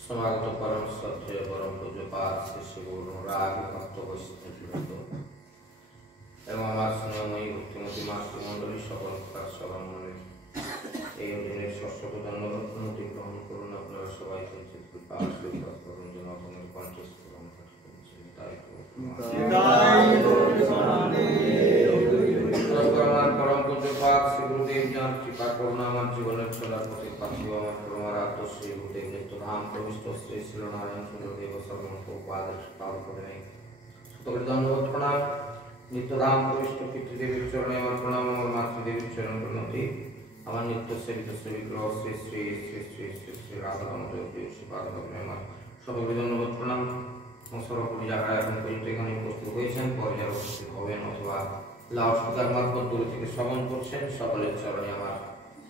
समागत परम श्रद्धेय परम पूज्यपाद श्री श्री गुरु राग भक्त वैष्णव एवं আমার স্নেহময়ী ভক্তিমতী মাতৃমণ্ডলী সকল সভামণ্ডলী এই অধীনের ষষ্ঠ ধন্যবাদ গ্রহণ করুন। আপনারা সবাই কৃপা আশীর্বাদ করুন যেন আপনাদের কণ্ঠস্ফুরণ ঘটে তাই আমার পরম পূজ্যপাদ শ্রী গুরুদেব যার কৃপা করুণা আমার জীবনের চলার পথে পাঠিয়ে আমার পরমারাধ্য শ্রী গুরুদেব নিত্যধাম প্রবিষ্ট শ্রী শ্রীনারায়ণ সুন্দরদেব সর্বপাদের পাল করে নেই সকলের ধন্যবাদ প্রণাম। নিত্যধাম প্রবিষ্ট পিতৃদেবীর চরণে আমার প্রণাম, আমার মাতৃদেবীর চরণ প্রণতি, আমার নিত্য সেবিত শ্রীবিগ্রহ শ্রী শ্রী শ্রী শ্রী শ্রী শ্রী রাধা দামোদর শ্রীপাদ আমার সকলকে ধন্যবাদ প্রণাম। সর্বোপরি যারা এখন পর্যন্ত এখানে উপস্থিত হয়েছেন, পরে যারা উপস্থিত হবেন অথবা লাউডস্পিকার মারফত দূর থেকে শ্রবণ করছেন, সকলের চরণে আমার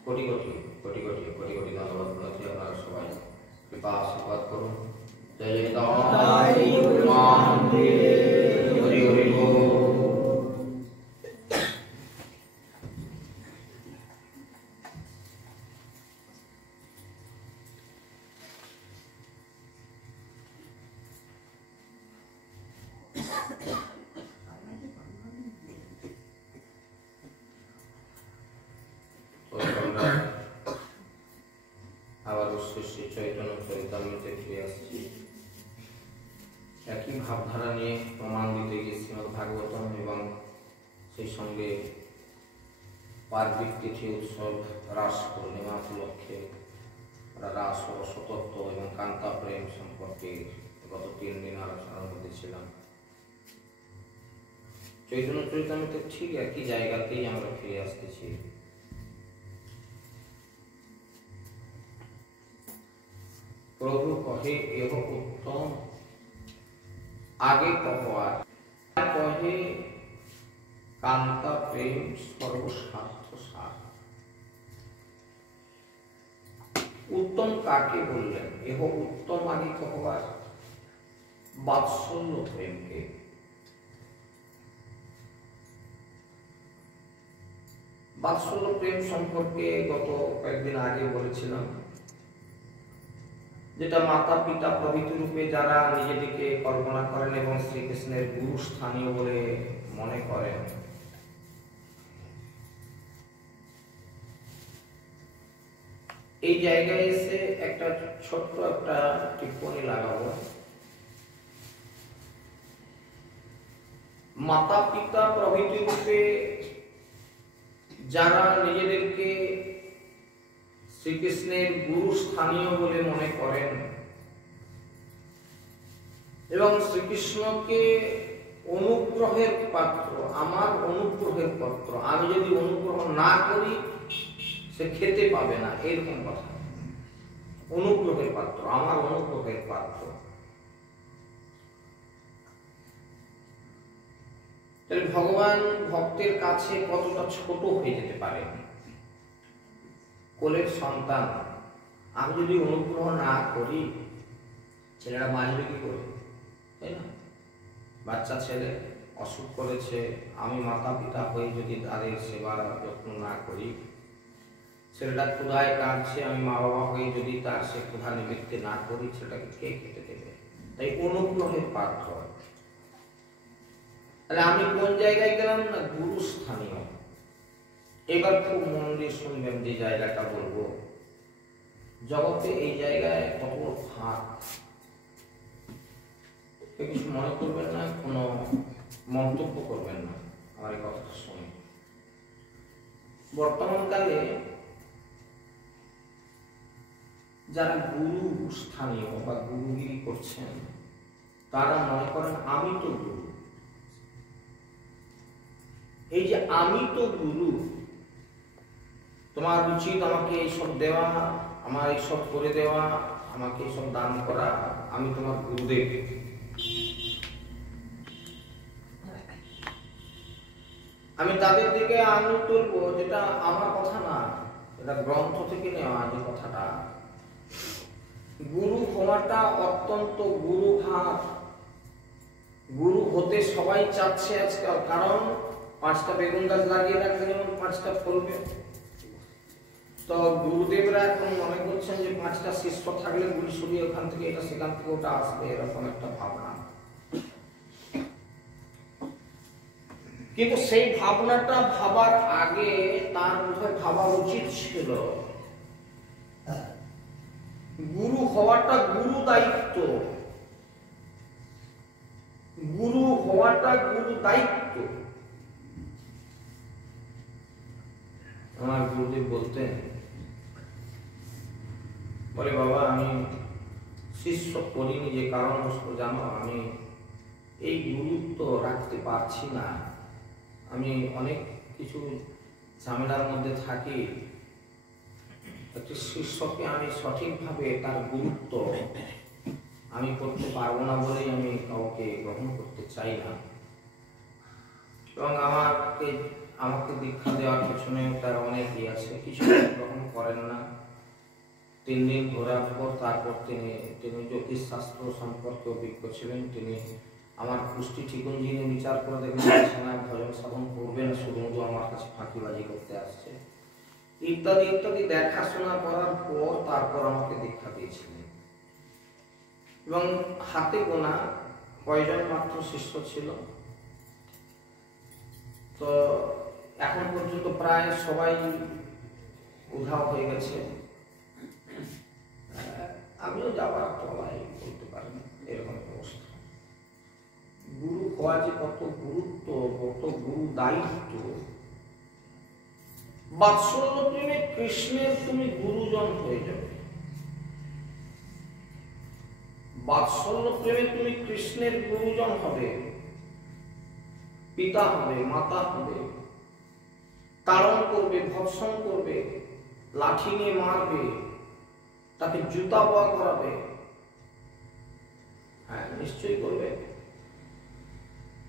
কোটি কোটি কোটি কোটি কোটি কোটি ধন্যবাদ প্রণতি। আপনারা সবাই কৃপা আশীর্বাদ করুন। জয় জয় হরি হরি বল। একই ভাবধারা নিয়ে প্রমাণ দিতে গিয়ে শ্রীমদ ভাগবতম এবং সেই সঙ্গে পার্বিক তিথি উৎসব রাস পূর্ণিমা উপলক্ষে রাস ও রসতত্ত্ব এবং কান্তা প্রেম সম্পর্কে গত 3 দিন আলোচনার মধ্যে ছিলাম। চৈতন্য চরিতামৃতে ঠিক একই জায়গাতেই আমরা ফিরে আসতেছি। প্রভু কহে এহ উত্তম আগে কহবার কহে কান্তা প্রেম সর্বস্বার্থ সার। উত্তম কাকে বললেন? এহ উত্তম আগে কহবার বাৎসল্য প্রেমকে। বাৎসল্য প্রেম সম্পর্কে গত কয়েকদিন আগে বলেছিলাম, যেটা মাতা পিতা প্রভৃতি রূপে যারা নিজেদেরকে কল্পনা করেন এবং শ্রীকৃষ্ণের গুরু স্থানীয় বলে মনে করেন, এই জায়গায় এসে একটা ছোট্ট একটা টিপ্পণী লাগাবো। মাতা পিতা প্রভৃতি রূপে যারা নিজেদেরকে শ্রীকৃষ্ণের গুরু স্থানীয় বলে মনে করেন এবং শ্রীকৃষ্ণকে অনুগ্রহের পাত্র, আমার অনুগ্রহের পাত্র, আমি যদি অনুগ্রহ না করি সে খেতে পাবে না, এরকম কথা। অনুগ্রহের পাত্র, আমার অনুগ্রহের পাত্র। তাহলে ভগবান ভক্তের কাছে কতটা ছোট হয়ে যেতে পারে। কোলের সন্তান, আমি যদি অনুগ্রহ না করি ছেলেরা বাঁচবে কি করে, তাই না? বাচ্চা ছেলে অসুখ করেছে, আমি মাতা পিতা হয়ে যদি তাদের সেবা যত্ন না করি, ছেলেটা ক্ষুধায় কাঁদছে, আমি মা বাবা হয়ে যদি তার সে ক্ষুধা নিবৃত্তি না করি, সেটাকে কে খেতে দেবে? তাই অনুগ্রহের পাত্র। তাহলে আমি কোন জায়গায় গেলাম না? গুরু স্থানীয়। এবার খুব মন দিয়ে শুনবেন যে জায়গাটা বলবো। জগতে এই জায়গায় কত ফাঁক, কিছু মনে করবেন না, কোনো মন্তব্য করবেন না আমার এই কথাটা শুনে। বর্তমানকালে যারা গুরু স্থানীয় বা গুরুগিরি করছেন, তারা মনে করেন আমি তো গুরু। এই যে আমি তো গুরু, তোমার উচিত আমাকে এইসব দেওয়া, আমার এইসব করে দেওয়া, আমাকে এইসব দান করা, আমি তোমার গুরুদেব। আমি তাদের দিকে আঙুল তুলবো, যেটা আমার কথা না, এটা গ্রন্থ থেকে নেওয়া যে কথাটা। গুরু হওয়াটা অত্যন্ত গুরু ভাব। গুরু হতে সবাই চাচ্ছে আজকাল, কারণ 5টা বেগুন গাছ লাগিয়ে রাখলে যেমন 5টা ফলবে, তো গুরুদেবরা এখন মনে করছেন যে 5টা শিষ্য থাকলে গুরু শুধু ওখান থেকে এটা সেখান থেকে ওটা আসবে, এরকম একটা ভাবনা। কিন্তু সেই ভাবনাটা ভাবার আগে তার বোধহয় ভাবা উচিত ছিল গুরু হওয়াটা গুরু দায়িত্ব। গুরু হওয়াটা গুরু দায়িত্ব। আমার গুরুদেব বলতেন, বলে বাবা আমি শিষ্য করিনি যে কারণ জানো, আমি এই গুরুত্ব রাখতে পারছি না, আমি অনেক কিছু ঝামেলার মধ্যে থাকি, একটি শিষ্যকে আমি সঠিকভাবে তার গুরুত্ব আমি করতে পারবো না বলেই আমি কাউকে গ্রহণ করতে চাই না। এবং আমাকে দীক্ষা দেওয়ার পেছনে তার অনেকই আছে, কিছু গ্রহণ করেন না। 3 দিন ঘোরার পর তারপর তিনি জ্যোতিষশাস্ত্র সম্পর্কে অভিজ্ঞ ছিলেন। তিনি আমার পুষ্টি ঠিকুন যিনি বিচার করে দেখবেন না, ভজন সাধন করবেন, শুধুমাত্র আমার কাছে ফাঁকিবাজি করতে আসছে, ইত্যাদি ইত্যাদি দেখাশোনা করার পর তারপর আমাকে দীক্ষা দিয়েছিলেন। এবং হাতে গোনা কয়জন মাত্র শিষ্য ছিল। তো এখন পর্যন্ত প্রায় সবাই উধাও হয়ে গেছে, আমিও যাবার তলায় বলতে পারেন, এরকম অবস্থা। গুরু হওয়া যে কত গুরুত্ব, কত গুরু দায়িত্ব। বাৎসল্য প্রেমে কৃষ্ণের তুমি গুরুজন হয়ে যাবে। বাৎসল্য প্রেমে তুমি কৃষ্ণের গুরুজন হবে, পিতা হবে, মাতা হবে, তাড়ন করবে, ভৎসন করবে, লাঠি নিয়ে মারবে, তাকে জুতা পা করাবে। হ্যাঁ, নিশ্চয়ই করবে।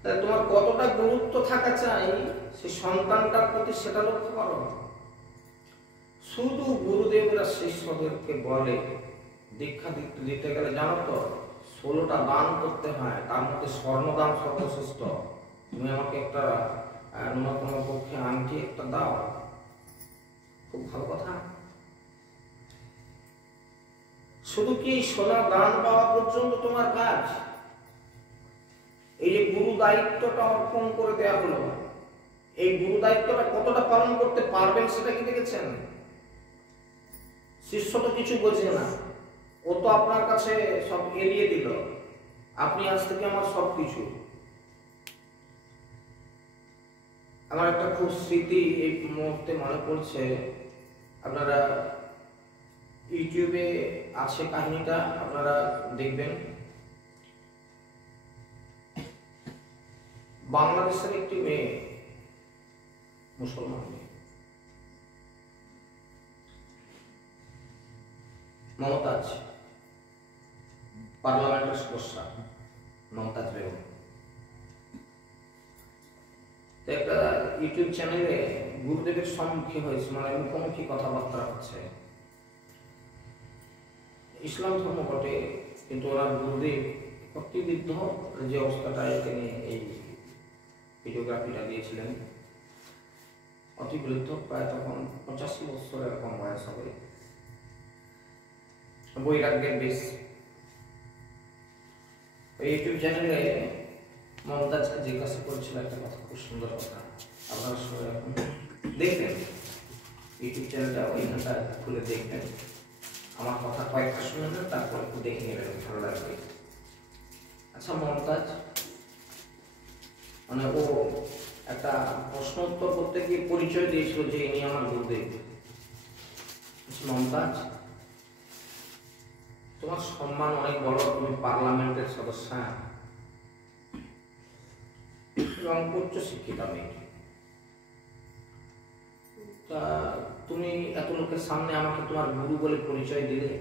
তাই তোমার কতটা গুরুত্ব থাকা চাই সেই সন্তানটার প্রতি, সেটা লক্ষ্য করো। শুধু গুরুদেবরা শিষ্যদেরকে বলে দীক্ষা দিতে গেলে জানো তো 16টা দান করতে হয়, তার মধ্যে স্বর্ণদান সর্বশ্রেষ্ঠ। তুমি আমাকে একটা ন্যূনতম পক্ষে আংটি একটা দাও, খুব ভালো কথা। শুধু কি সোনা দান পাওয়া পর্যন্ত তোমার কাজ? এই যে গুরু দায়িত্বটা অর্পণ করে দেওয়া হলো, এই গুরু দায়িত্বটা কতটা পালন করতে পারবেন সেটা কি দেখেছেন? শিষ্য তো কিছু বোঝে না, ও তো আপনার কাছে সব এড়িয়ে দিল, আপনি আজ থেকে আমার সব কিছু। আমার একটা খুব স্মৃতি এই মুহূর্তে মনে পড়ছে, আপনারা ইউটিউবে আছে কাহিনীটা, আপনারা দেখবেন। বাংলাদেশের একটি মেয়ে, মুসলমান মেয়ে, মমতাজ, পার্লামেন্টের সদস্য মমতাজ বেগম, একটা ইউটিউব চ্যানেলে গুরুদেবের সম্মুখী হয়েছে, মানে মুখোমুখি কথাবার্তা হচ্ছে। ইসলাম ধর্ম বটে, কিন্তু ওরা গুরুদেব অতিবৃদ্ধ যে অবস্থাটায় তিনি এই ভিডিওগ্রাফিটা দিয়েছিলেন, অতিবৃদ্ধ, প্রায় তখন 85 বছর এরকম বয়স হবে, বৈরাগ্যের বেশ। ইউটিউব চ্যানেলে মমতাজকে জিজ্ঞাসা করেছিল একটা কথা, খুব সুন্দর কথা, আপনারা সবাই এখন দেখবেন, ইউটিউব চ্যানেলটা ওইখানটা খুলে দেখবেন, আমার কথা কয়েকটা শুনে নেন, তারপর একটু দেখে নেবেন, ভালো লাগবে। আচ্ছা, মমতাজ মানে ও একটা প্রশ্ন উত্তর করতে গিয়ে পরিচয় দিয়েছিল যে ইনি আমার গুরুদেব। মমতাজ, তোমার সম্মান অনেক বড়, তুমি পার্লামেন্টের সদস্য এবং উচ্চ শিক্ষিতা মেয়ে, তা তুমি এত লোকের সামনে আমাকে তোমার গুরু বলে পরিচয় দিলে।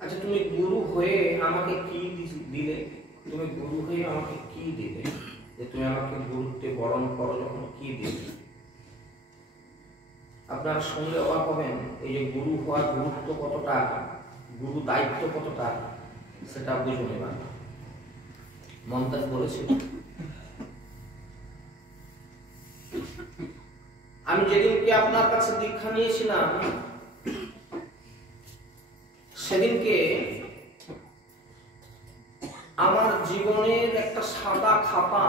আচ্ছা, তুমি গুরু হয়ে আমাকে কি দিলে? তুমি গুরু হয়ে আমাকে কি দিলে যে তুমি আমাকে গুরুত্বে বরণ করো? যখন কি দিলে? আপনি আপনারা শুনলে অবাক হবেন, এই যে গুরু হওয়ার গুরুত্ব কতটা, গুরু দায়িত্ব কতটা, সেটা বুঝুন। এবার মমতাজ বলেছিল, আমি যেদিনকে আপনার কাছে দীক্ষা নিয়েছিলাম সেদিনকে আমার জীবনের একটা সাদা খাতা,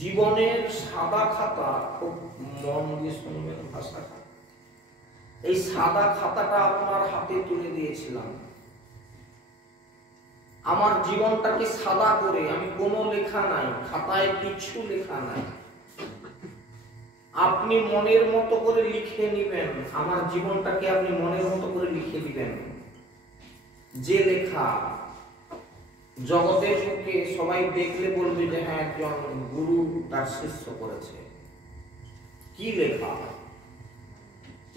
জীবনের সাদা খাতা, খুব মন দিয়ে শুনবেন ভাষাটা, এই সাদা খাতাটা আপনার হাতে তুলে দিয়েছিলাম। আমার জীবনটাকে সাদা করে, আমি কোনো লেখা নাই, খাতায় কিছু লেখা নাই, আপনি মনের মতো করে লিখে নিবেন। আমার জীবনটাকে আপনি মনের মতো করে লিখে দিবেন। যে লেখা জগতের বুকে সবাই দেখলে বলবে যে হ্যাঁ একজন গুরু তার শিষ্য করেছে। কি লেখা,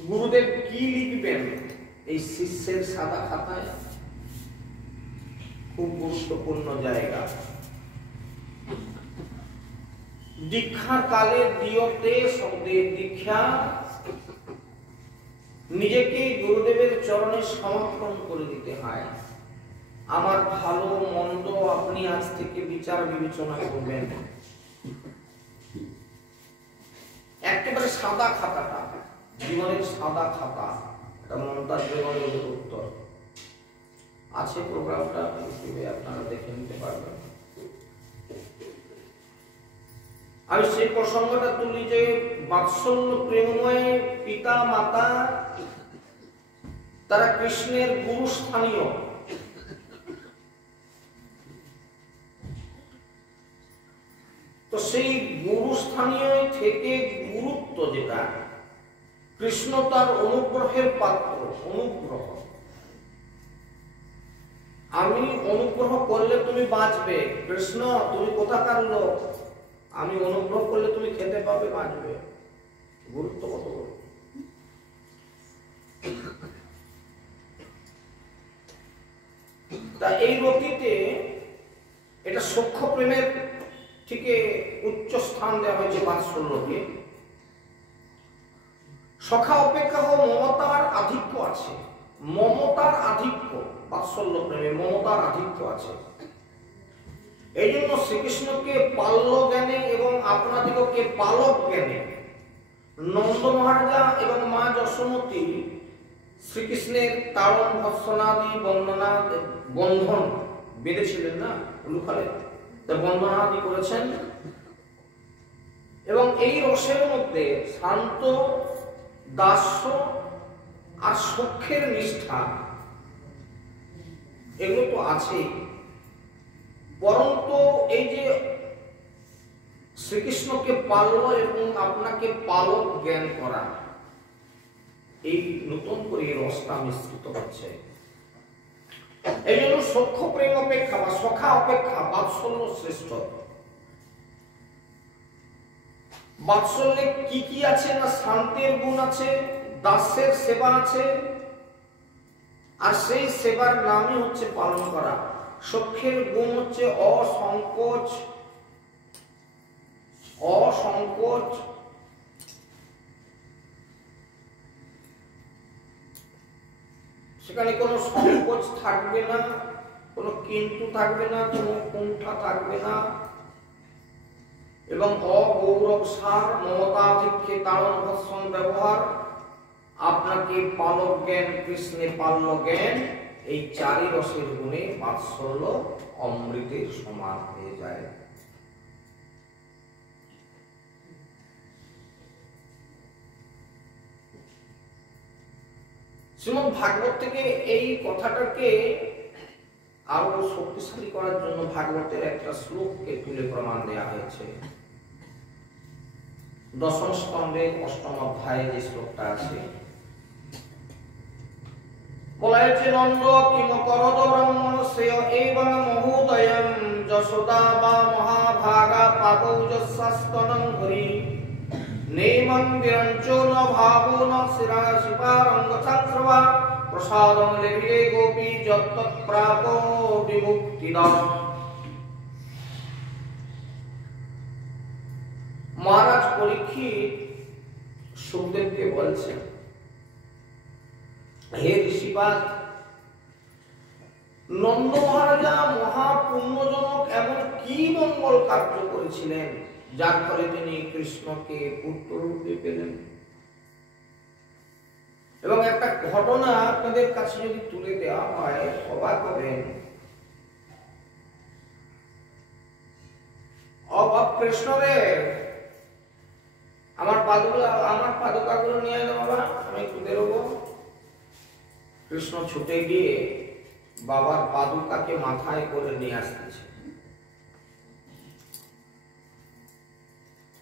গুরুদেব কি লিখবেন এই শিষ্যের সাদা খাতায়? খুব গুরুত্বপূর্ণ জায়গা। দীক্ষার কালে দিয়তে শব্দের দীক্ষা, নিজেকে গুরুদেবের চরণে সমর্পণ করে দিতে হয়। আমার ভালো মন্দ আপনি আজ থেকে বিচার বিবেচনা করবেন। একেবারে সাদা খাতাটা, জীবনের সাদা খাতা, এটা মমতাজ বেগমের উত্তর আছে। প্রোগ্রামটা ইউটিউবে আপনারা দেখে নিতে পারবেন। আমি সেই প্রসঙ্গটা তুলি যে বাৎসল্য প্রেমময় পিতা মাতা তারা কৃষ্ণের গুরুস্থানীয়। তো সেই গুরুস্থানীয় থেকে গুরুত্ব যেটা, কৃষ্ণ তার অনুগ্রহের পাত্র। অনুগ্রহ, আমি অনুগ্রহ করলে তুমি বাঁচবে। কৃষ্ণ তুমি কোথাকার লোক, আমি অনুগ্রহ করলে তুমি খেতে পাবে, বাঁচবে। গুরুত্ব কত বড়। তা এই রতিতে এটা সখ্য প্রেমের থেকে উচ্চ স্থান দেওয়া হয়েছে বাৎসল্যকে। সখা অপেক্ষা মমতার আধিক্য আছে, মমতার আধিক্য, বাৎসল্য প্রেমে মমতার আধিক্য আছে। এই জন্য শ্রীকৃষ্ণকে পাল্য জ্ঞানে এবং আপনাদিগকে পালক জ্ঞানে নন্দ মহারাজা এবং মা যশোমতী শ্রীকৃষ্ণের তারণ ভৎসনাদি বন্ধন বেঁধেছিলেন না, লুকালে বন্ধনাদি করেছেন। এবং এই রসের মধ্যে শান্ত, দাস্য আর সখ্যের নিষ্ঠা এগুলো তো আছেই। পরন্তু এই যে শ্রীকৃষ্ণকে পাল্য এবং আপনাকে পালক জ্ঞান করা, এই নতুন করে রসটা মিশ্রিত হচ্ছে। এই জন্য সখ্য প্রেম অপেক্ষা বা সখা অপেক্ষা বাৎসল্য শ্রেষ্ঠ। বাৎসল্যে কি কি আছে না, শান্তির গুণ আছে, দাসের সেবা আছে, আর সেই সেবার নামই হচ্ছে পালন করা। সখ্যের গুণ হচ্ছে অসংকোচ, অসংকোচ, সেখানে কোনো সংকোচ থাকবে না, কোনো কিন্তু থাকবে না, কোনো কুণ্ঠা থাকবে না, এবং অগৌরব সার, মমতাধিক্যে তারণ ভৎসন ব্যবহার, আপনাকে পালক জ্ঞান, কৃষ্ণে পাল্য জ্ঞান, এই চারি রসের গুণে বাৎসল্য অমৃতের সমান হয়ে যায়। শ্রীমদ্ ভাগবত থেকে এই কথাটাকে আরো শক্তিশালী করার জন্য ভাগবতের একটা শ্লোককে তুলে প্রমাণ দেওয়া হয়েছে। দশম স্কন্ধে ৮ম অধ্যায়ে যে শ্লোকটা আছে, বলা হয়েছে, নন্দ কিম করদ ব্রহ্মণস্য এবং মহোদয়ং যশোদা বা মহাভাগা পাবৌ যস্যাস্তনং হরি নেমং বিরঞ্চো ন ভাবো ন শিরা শিপারঙ্গচ্ছ্রবা প্রসাদং লেভিরে গোপী যত্তৎ প্রাপো বিমুক্তিদঃ। মহারাজ পরীক্ষিত সুখদেবকে বলছেন, হে ঋষিপাদ, নন্দ মহারাজা মহাপুণ্যজনক এমন কি মঙ্গল কার্য করেছিলেন যার ফলে তিনি কৃষ্ণকে পুত্র রূপে পেলেন? এবং একটা ঘটনা আপনাদের কাছে যদি তুলে দেওয়া হয় অবাক হবেন। অবাক কৃষ্ণ রে, আমার পাদুকাগুলো নিয়ে এলো বাবা, আমি একটু বেরোবো। কৃষ্ণ ছুটে গিয়ে বাবার পাদুকাকে মাথায় করে নিয়ে আসতেছে।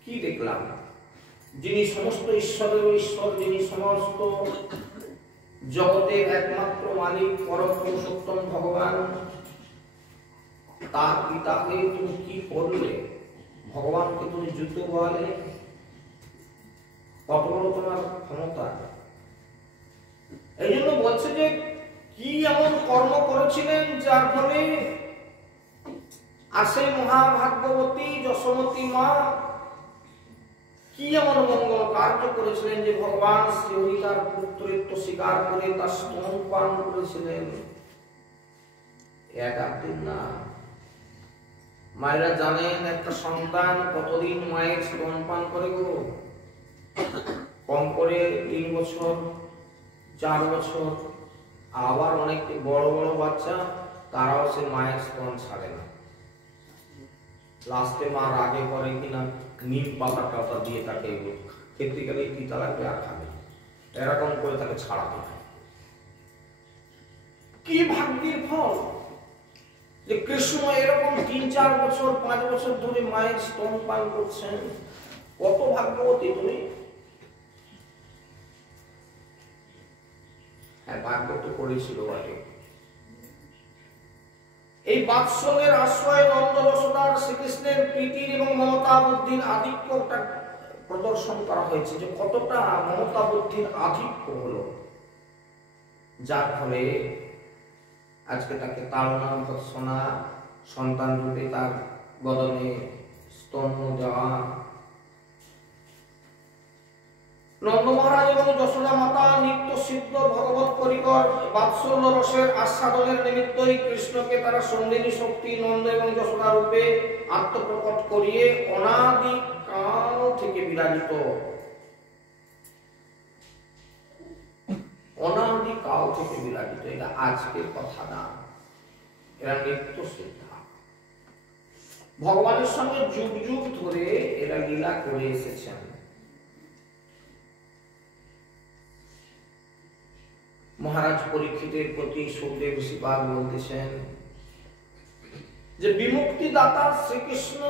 কি দেখলাম? যিনি সমস্ত ঈশ্বরের ঈশ্বর, যিনি সমস্ত জগতের একমাত্র মালিক, পরম পুরুষোত্তম ভগবান, তার পিতা হয়ে তুমি কি করলে? ভগবানকে তুমি জুতো বলে? কত বড় তোমার ক্ষমতা! এই জন্য বলছে যে কি এমন কর্ম করেছিলেন যার ফলে আসে মহাভাগ্যবতী যশোমতী মা কি এমন মঙ্গল কার্য করেছিলেন যে ভগবান শ্রী তার পুত্রত্ব স্বীকার করে তার স্তন পান করেছিলেন? এক দিন না। মায়েরা জানেন একটা সন্তান কতদিন মায়ের স্তন পান করে গো? কম করে 3 বছর, 4 বছর। আবার অনেক বড় বড় বাচ্চা, তারাও সে মায়ের স্তন ছাড়ে না। লাস্টে মা রাগে করে কিনা নিম পাতা টাতা দিয়ে তাকে খেতে গেলে পিতা লাগবে আর খাবে, এরকম করে তাকে ছাড়াতে হয়। কি ভাগ্যের ফল যে কৃষ্ণ এরকম 3-4 বছর 5 বছর ধরে মায়ের স্তন পান করছেন। কত ভাগ্যবতী তুমি! হ্যাঁ, ভাগ্য তো করেছিল বটে। এই বাৎসল্যের আশ্রয় নন্দ যশোদার শ্রীকৃষ্ণের প্রীতির এবং মমতা বুদ্ধির আধিক্যটা প্রদর্শন করা হয়েছে, যে কতটা মমতা বুদ্ধির আধিক্য হলো, যার ফলে আজকে তাকে তাড়না ভৎসনা, সন্তান রূপে তার বদনে স্তন্য দেওয়া। নন্দ মহারাজ এবং যশোদা মাতা নিত্য সিদ্ধ ভগবত পরিকর বাৎসল্য রসের আস্বাদনের নিমিত্তই কৃষ্ণকে তারা সন্দিনী শক্তি নন্দ এবং যশোদা রূপে আত্মপ্রকট করিয়ে অনাদি কাল থেকে বিরাজিত। অনাদি কাল থেকে বিরাজিত, এটা আজকের কথা না, এরা নিত্য সিদ্ধা। ভগবানের সঙ্গে যুগ যুগ ধরে এরা লীলা করে এসেছেন। মহারাজ পরীক্ষিতের প্রতি সুখদেব ঋষিপাদ বলতেছেন যে বিমুক্তি দাতা শ্রীকৃষ্ণ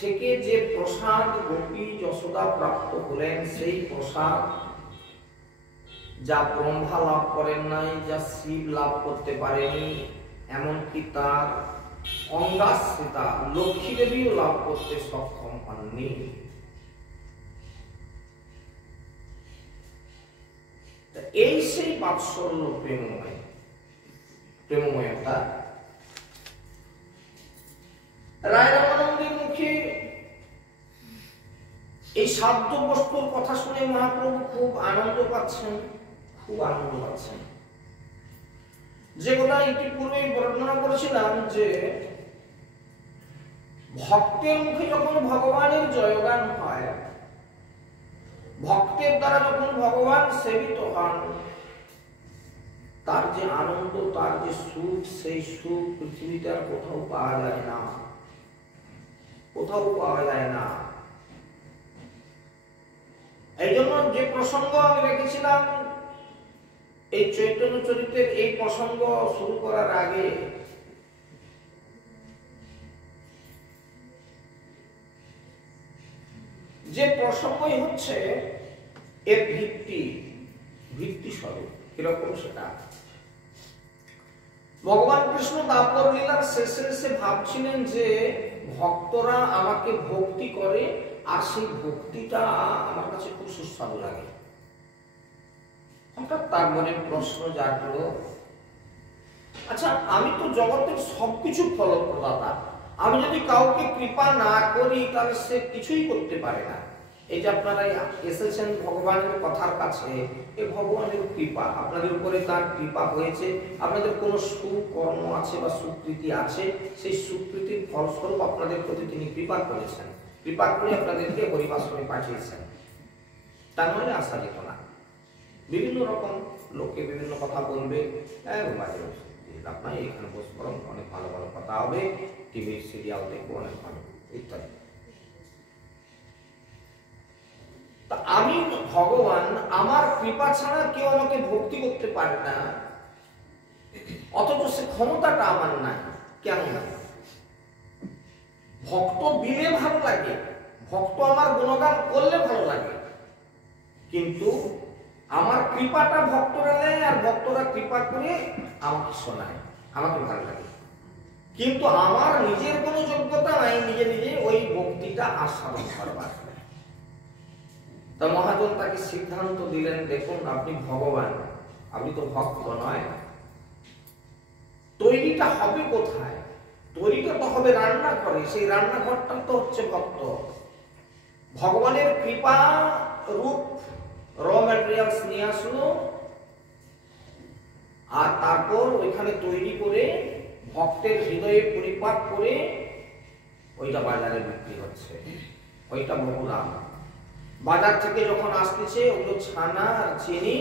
থেকে যে প্রসাদ গোপী যশোদা প্রাপ্ত হলেন, সেই প্রসাদ যা ব্রহ্মা লাভ করেন নাই, যা শিব লাভ করতে পারেনি, এমনকি তার অঙ্গাশ্রিতা লক্ষ্মী দেবীও লাভ করতে সক্ষম হননি। এই সেই বাৎসল্য প্রেমময়তা। রায় রামানন্দের মুখে এই সাধ্য বস্তুর কথা শুনে মহাপ্রভু খুব আনন্দ পাচ্ছেন, যে কথা ইতিপূর্বে বর্ণনা করেছিলাম, যে ভক্তের মুখে যখন ভগবানের জয়গান হয়, ভক্তের দ্বারা যখন ভগবান সেবিত হন, তার যে আনন্দ, তার যে সুখ, সেই সুখ পৃথিবীতে আর কোথাও পাওয়া যায় না, কোথাও পাওয়া যায় না। এই জন্য যে প্রসঙ্গ আমি রেখেছিলাম এই চৈতন্য চরিত্রের, এই প্রসঙ্গ শুরু করার আগে যে প্রসঙ্গই হচ্ছে এর ভিত্তি স্বরূপ কিরকম, সেটা ভগবান কৃষ্ণ দাপর লীলার শেষে এসে ভাবছিলেন যে ভক্তরা আমাকে ভক্তি করে, আর সেই ভক্তিটা আমার কাছে খুব সুস্বাদু লাগে। হঠাৎ তার মনে প্রশ্ন জাগলো, আচ্ছা আমি তো জগতের সবকিছু ফলপ্রদাতা, আমি যদি কাউকে কৃপা না করি তাহলে সে কিছুই করতে পারে না। এই যে আপনারা এসেছেন ভগবানের কথার কাছে, এই ভগবানের কৃপা আপনাদের উপরে, তার কৃপা হয়েছে। আপনাদের কোনো সুকর্ম আছে বা সুকৃতি আছে, সেই সুকৃতির ফলস্বরূপ আপনাদের প্রতি তিনি কৃপা করেছেন, কৃপা করে আপনাদেরকে হরিবাসনে পাঠিয়েছেন। তা নইলে আসা যেত না। বিভিন্ন রকম লোকে বিভিন্ন কথা বলবে, বাজে আপনার এখানে বস করুন, অনেক ভালো ভালো কথা হবে, টিভির সিরিয়াল দেখবো অনেক ভালো ইত্যাদি। তা আমি ভগবান, আমার কৃপা ছাড়া কেউ আমাকে ভক্তি করতে পারে না, অথচ সে ক্ষমতাটা আমার নাই। কেন না? ভক্ত দিলে ভালো লাগে, ভক্ত আমার গুণগান করলে ভালো লাগে, কিন্তু আমার কৃপাটা ভক্তরা নেয় আর ভক্তরা কৃপা করে আমাকে শোনায়, আমাকে ভালো লাগে। কিন্তু আমার নিজের কোনো যোগ্যতা নাই নিজে নিজে ওই ভক্তিটা আস্বাদন করবার। তা মহাজন তাকে সিদ্ধান্ত দিলেন, দেখুন আপনি ভগবান, আপনি তো ভক্ত নয়, তৈরিটা হবে কোথায়? তৈরিটা তো হবে রান্নাঘরে, সেই রান্নাঘরটা তো হচ্ছে ভক্ত। ভগবানের কৃপা রূপ র ম্যাটেরিয়ালস নিয়ে আসলো, আর তারপর ওইখানে তৈরি করে ভক্তের হৃদয়ে পরিপাক করে ওইটা বাজারে বিক্রি হচ্ছে, ওইটা বহুদাম। বাজার থেকে যখন আসতেছে ওগুলো ছানা আর চিনি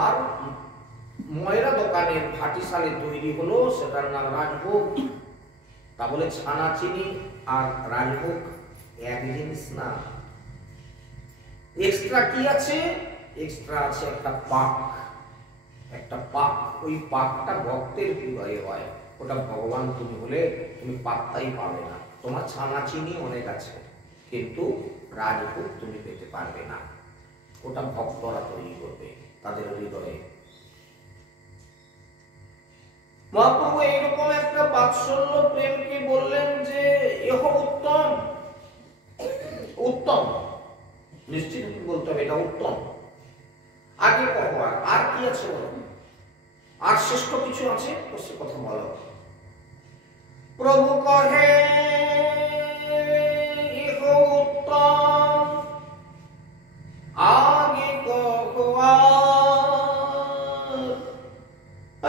আর ময়রা দোকানের ভাটিশালে তৈরি হলো, সেটার নাম রাজভোগ। তা বলে ছানা চিনি আর রাজভোগ এক জিনিস না। এক্সট্রা কি আছে? এক্সট্রা আছে একটা পাক, একটা পাক। ওই পাকটা ভক্তের হৃদয়ে হয়, ওটা ভগবান তুমি হলে তুমি পাত্তাই পাবে না। তোমার ছানা চিনি অনেক আছে, কিন্তু রাজভোগ তুমি পেতে পারবে না, ওটা ভক্তরা তৈরি করবে তাদের হৃদয়ে। মহাপ্রভু এইরকম একটা বাৎসল্য প্রেমকে বললেন যে এহ উত্তম, উত্তম নিশ্চিত বলতে হবে এটা উত্তম। আগে কহ আর কি আছে বলো, আর শ্রেষ্ঠ কিছু আছে তো সে কথা বলো। প্রভু কহে এহ উত্তম, আগে কহ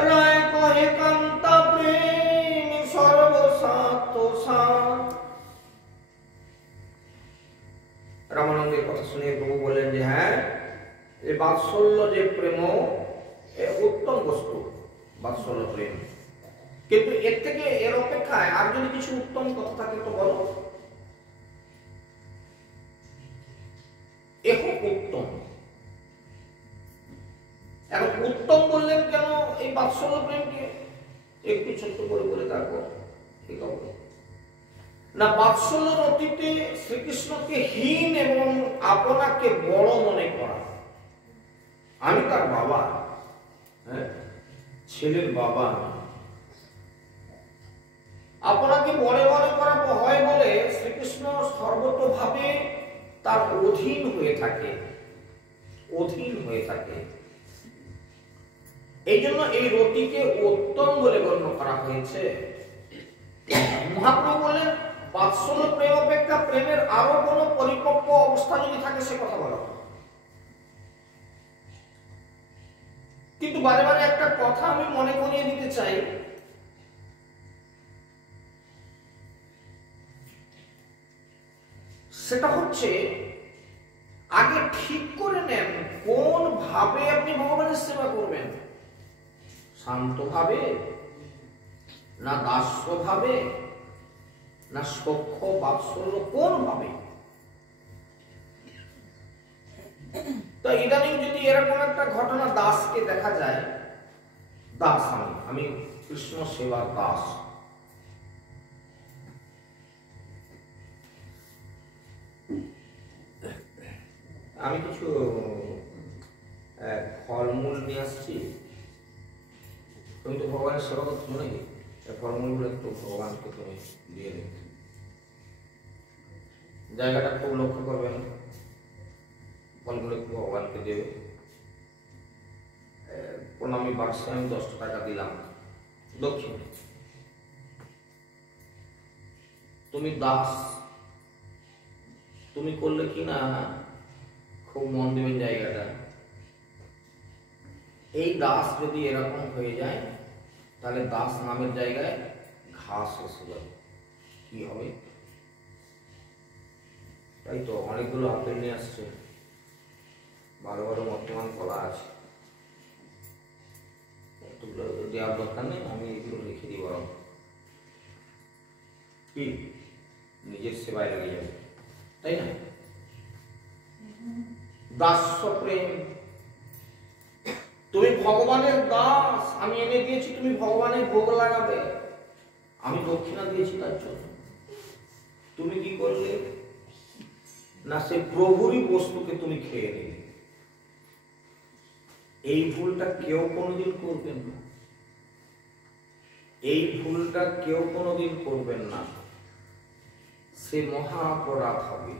রায় কহে কান্তা প্রেম সর্বসাত সাত। রামানন্দের কথা শুনে প্রভু বললেন যে হ্যাঁ, এই বাৎসল্য যে প্রেম উত্তম বস্তু, বাৎসল্য প্রেম, কিন্তু এর থেকে এর অপেক্ষায় আর যদি কিছু উত্তম কথা থাকে তো বলো। এহ উত্তম, এখন উত্তম বললেন কেন এই বাৎসল্য প্রেমকে? একটু ছোট্ট করে বলে থাকবো, ঠিক আছে না? বাৎসল্যের অতীতে শ্রীকৃষ্ণকে হীন এবং আপনাকে বড় মনে করা। আমি তার বাবা, হ্যাঁ ছেলের বাবা, আপনাকে বড় মনে করা হয় বলে শ্রীকৃষ্ণ সর্বতোভাবে তার অধীন হয়ে থাকে, অধীন হয়ে থাকে। এই জন্য এই রতিকে উত্তম বলে গণ্য করা হয়েছে। মহাপ্রভু বললেন বাৎসল্য প্রেম অপেক্ষা প্রেমের আরো কোন পরিপক্ক অবস্থা যদি থাকে সে কথা বলো। কিন্তু বারে বারে একটা কথা আমি মনে করিয়ে দিতে চাই, সেটা হচ্ছে আগে ঠিক করে নেন কোন ভাবে আপনি ভগবানের সেবা করবেন। শান্ত ভাবে, না দাস্য ভাবে, না সখ্য বাৎসল্য, কোন ভাবে? তো ইদানিং যদি এরকম একটা ঘটনা দাসকে দেখা যায়, দাস আমি কৃষ্ণ সেবার দাস, আমি কিছু ফলমূল নিয়ে আসছি, তুমি তো ভগবানের সেবা করছো নাকি, ফলমূলগুলো একটু ভগবানকে তুমি দিয়ে দেবে। জায়গাটা খুব লক্ষ্য করবেন, ফলগুলো একটু ভগবানকে দেবে। প্রণামী বাক্সে আমি 10 টাকা দিলাম দক্ষিণ। তুমি দাস, তুমি করলে কি না, খুব মন দেবেন জায়গাটা। এই দাস যদি এরকম হয়ে যায় তাহলে দাস নামের জায়গায় ঘাস এসে যাবে, কি হবে? তাই তো অনেকগুলো আপেল নিয়ে আসছে, ভালো ভালো বর্তমান কলা আছে, এতগুলো দেওয়ার দরকার নেই, আমি এগুলো রেখে দিই বরং, কি নিজের সেবায় লেগে যাবে, তাই না? দাস্য প্রেম, তুমি ভগবানের দাস, আমি এনে দিয়েছি, তুমি ভগবানের ভোগ লাগাবে, আমি দক্ষিণা দিয়েছি তার জন্য। তুমি কি করলে না, সে প্রভুরই বস্তুকে তুমি খেয়ে নিলে। এই ভুলটা কেউ কোনোদিন করবেন না, এই ভুলটা কেউ কোনোদিন করবেন না, সে মহা অপরাধ হবে।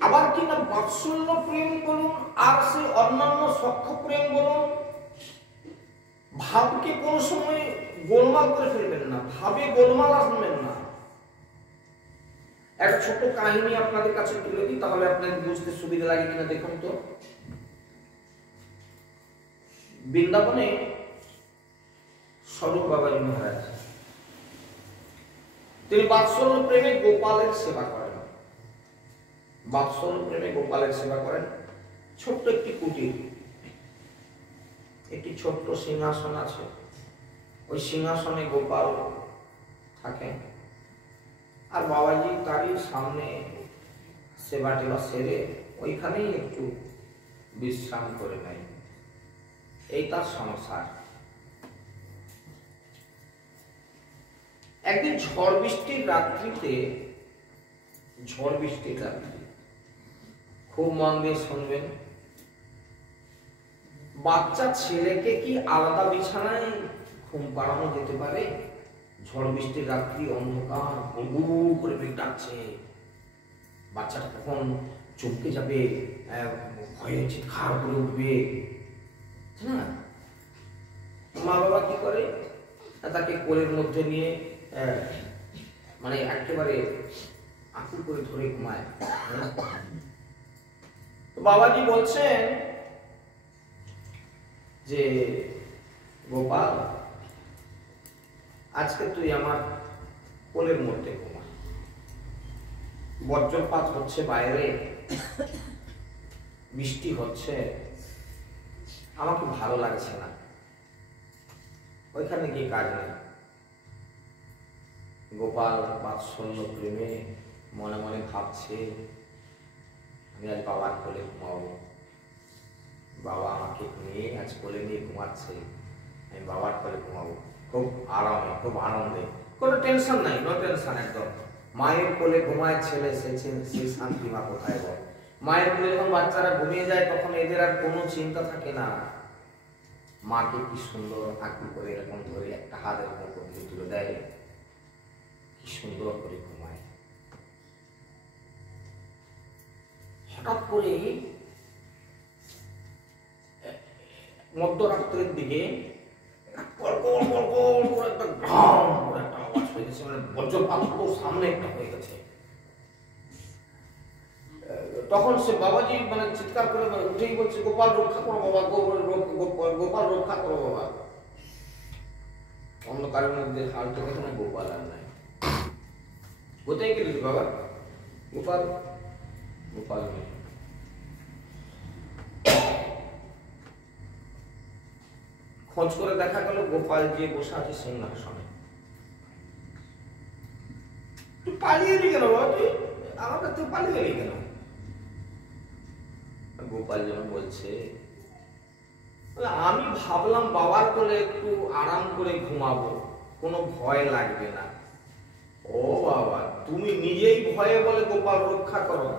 আবার কিনা বাৎসল্য প্রেম বলুন আর সে অন্যান্য সখ্য প্রেম বলুন, ভাবকে কোনো সময় গোলমাল করে ফেলবেন না, ভাবে গোলমাল আনবেন না। একটা ছোট কাহিনী আপনাদের কাছে তুলে দিই, তাহলে আপনাদের বুঝতে সুবিধা লাগে কিনা দেখুন তো। বৃন্দাবনে স্বরূপ বাবাজি মহারাজ, তিনি বাৎসল্য প্রেমে গোপালের সেবা করেন, বাৎসল্য প্রেমে গোপালের সেবা করেন। ছোট্ট একটি কুটির, একটি ছোট্ট সিংহাসন আছে, ওই সিংহাসনে গোপাল থাকেন, আর বাবাজি তারই সামনে সেবা টেবা সেরে ওইখানেই একটু বিশ্রাম করে নেয়, এই তার সংসার। একদিন ঝড় বৃষ্টির রাত্রিতে, ঝড় বৃষ্টির রাত্রি, খুব মন দিয়ে শুনবেন, বাচ্চা ছেলেকে কি আলাদা বিছানায় ঘুম পাড়ানো যেতে পারে? ঝড় বৃষ্টির রাত্রি, অন্ধকার, গুড় গুড় করে মেঘ ডাকছে, বাচ্চাটা কখন চমকে যাবে, ভয়ে চিৎকার করে উঠবে, হ্যাঁ। মা বাবা কি করে, তাকে কোলের মধ্যে নিয়ে মানে একেবারে আকুল করে ধরে ঘুমায়। তো বাবাজি বলছেন যে গোপাল, আজকে তুই আমার কোলের মধ্যে ঘুমা, বজ্রপাত হচ্ছে বাইরে, বৃষ্টি হচ্ছে, আমাকে ভালো লাগছে না, ওইখানে গিয়ে কাজ নেই। গোপাল বাৎসল্য প্রেমে মনে মনে ভাবছে, আমি আজ বাবার কোলে ঘুমাবো, বাবা আমাকে নিয়ে আজ কোলে নিয়ে ঘুমাচ্ছে, আমি বাবার কোলে ঘুমাবো, খুব আরামে, খুব আনন্দে, কোনো টেনশন নাই, নো টেনশন একদম। মায়ের কোলে ঘুমায় ছেলে, সেই শান্তি মা কোথায় বল? মায়ের কোলে যখন বাচ্চারা ঘুমিয়ে যায় তখন এদের আর কোনো চিন্তা থাকে না। মাকে কি সুন্দর আঁকড়ে করে এরকম ধরে একটা হাতের মতো তুলে দেয়, কি সুন্দর করে ঘুমায়। হঠাৎ করে মধ্যরাত্রের দিকে বজ্রপাত সামনে একটা হয়ে গেছে। তখন সে বাবাজি মানে চিৎকার করে উঠেই বলছে, গোপাল রক্ষা করো বাবা, গোপাল রক্ষা করো বাবা। অন্ধকারের মধ্যে হালটা দেখে না, গোপাল আর নাই। কোথায় গেলি বাবা? গোপাল, গোপাল নেই। খোঁজ করে দেখা গেল গোপাল যে বসে আছে সিংহাসনে। তুই পালিয়ে এলি কেন বাবা? তুই আমার কাছে পালিয়ে এলি কেন? গোপাল যেন বলছে, আমি ভাবলাম বাবার কোলে একটু আরাম করে ঘুমাবো, কোনো ভয় লাগবে না। ও বাবা, তুমি নিজেই ভয়ে বলে গোপাল রক্ষা করো,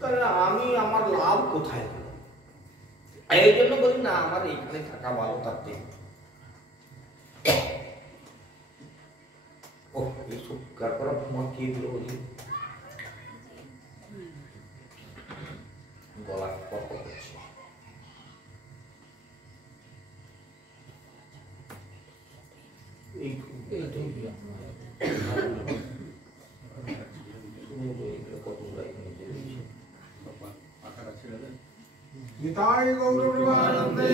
তাহলে আমি আমার লাভ কোথায়? এই জন্য বলি না, আমার এইখানে থাকা ভালো। তাতে ও এই সুকার করা তোমার কি দিল বলি, গলা কত করছে। নিতাই গৌর প্রেমানন্দে।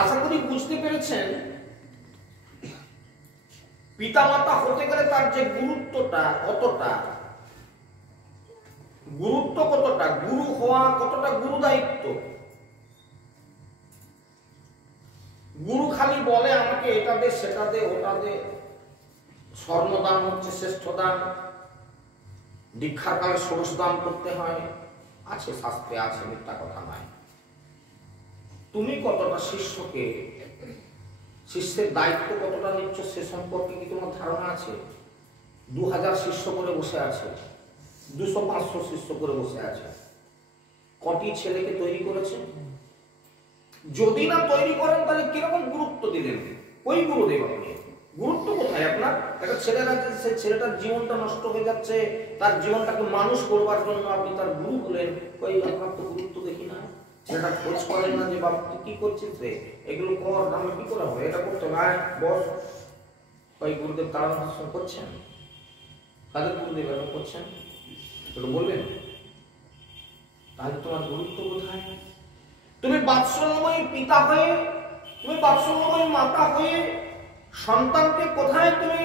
আশা করি বুঝতে পেরেছেন পিতামাতা হতে গেলে তার যে গুরুত্বটা কতটা, গুরু হওয়া কতটা গুরু দায়িত্ব। গুরু খালি বলে আমাকে এটা দে সেটা দে ওটা দে, স্বর্ণদান হচ্ছে শ্রেষ্ঠ দান, দীক্ষার কালে ষোড়শ দান করতে হয়, আছে শাস্ত্রে আছে, মিথ্যা কথা নয়। তুমি কতটা শিষ্যকে, শিষ্যের দায়িত্ব কতটা নিচ্ছ সে সম্পর্কে কি তোমার ধারণা আছে? 2000 শিষ্য করে বসে আছে, 200-500 শিষ্য করে বসে আছে, কটি ছেলেকে তৈরি করেছে? যদি না তৈরি করেন তাহলে কিরকম গুরুত্ব দিলেন? ওই গুরুদেব আপনি, গুরুত্ব কোথায় আপনার? একটা ছেলের আছে, সেই ছেলেটার জীবনটা নষ্ট হয়ে যাচ্ছে, তার জীবনটাকে মানুষ করবার জন্য আপনি তার গুরু হলেন, ওই আপনার তো গুরুত্ব দেখি না। ছেলেটা খোঁজ করেন না যে বাবা তুই কি করছিস রে, এগুলো কর, আমরা কি করে হবে, এটা করতে হবে, বস। ওই গুরুদেব তাড়ান ভাষণ করছেন, কাদের গুরুদেব এখন করছেন একটু বলবেন? তাহলে তোমার গুরুত্ব কোথায়? তুমি বাৎসল্যময়ী পিতা হয়ে, তুমি বাৎসল্যময়ী মাতা হয়ে সন্তানকে কোথায় তুমি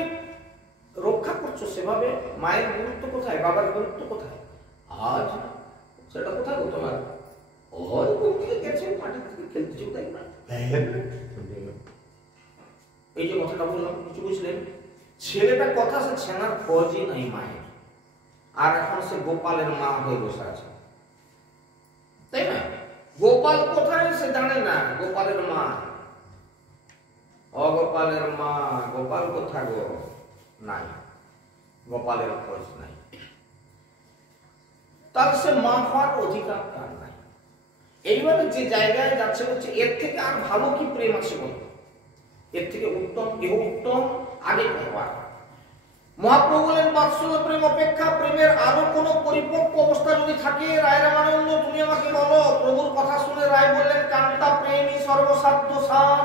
রক্ষা করছো সেভাবে? মায়ের গুরুত্ব কোথায়, বাবার গুরুত্ব কোথায়? আজ সেটা কোথায় গো তোমার? ওই কোথেকে গেছে, মাঠে থেকে খেলতে চলে তাই না? এই যে কথাটা বললাম কিছু বুঝলেন? ছেলেটা কথা সে ছেনার খোঁজই নাই মায়ের, আর এখন সে গোপালের মা হয়ে বসে আছে, তাই না? গোপাল কোথায় সে জানে না, গোপালের মা, অগোপালের মা, গোপাল কোথায় গো? নাই, গোপালের খোঁজ নাই। তার সে মা হওয়ার অধিকার তার নাই। এইভাবে যে জায়গায় যাচ্ছে বলছে এর থেকে আর ভালো কি প্রেম আছে বলতো? এর থেকে উত্তম, এহ উত্তম আগে হওয়ার। মহাপ্রভু বলেন বাৎসল্য প্রেম অপেক্ষা প্রেমের আরো কোন পরিপক্ক অবস্থা যদি থাকে, রায় রামানন্দ তুমি আমাকে বলো। প্রভুর কথা শুনে রায় বললেন কান্তা প্রেমই সর্বসাধ্য সার।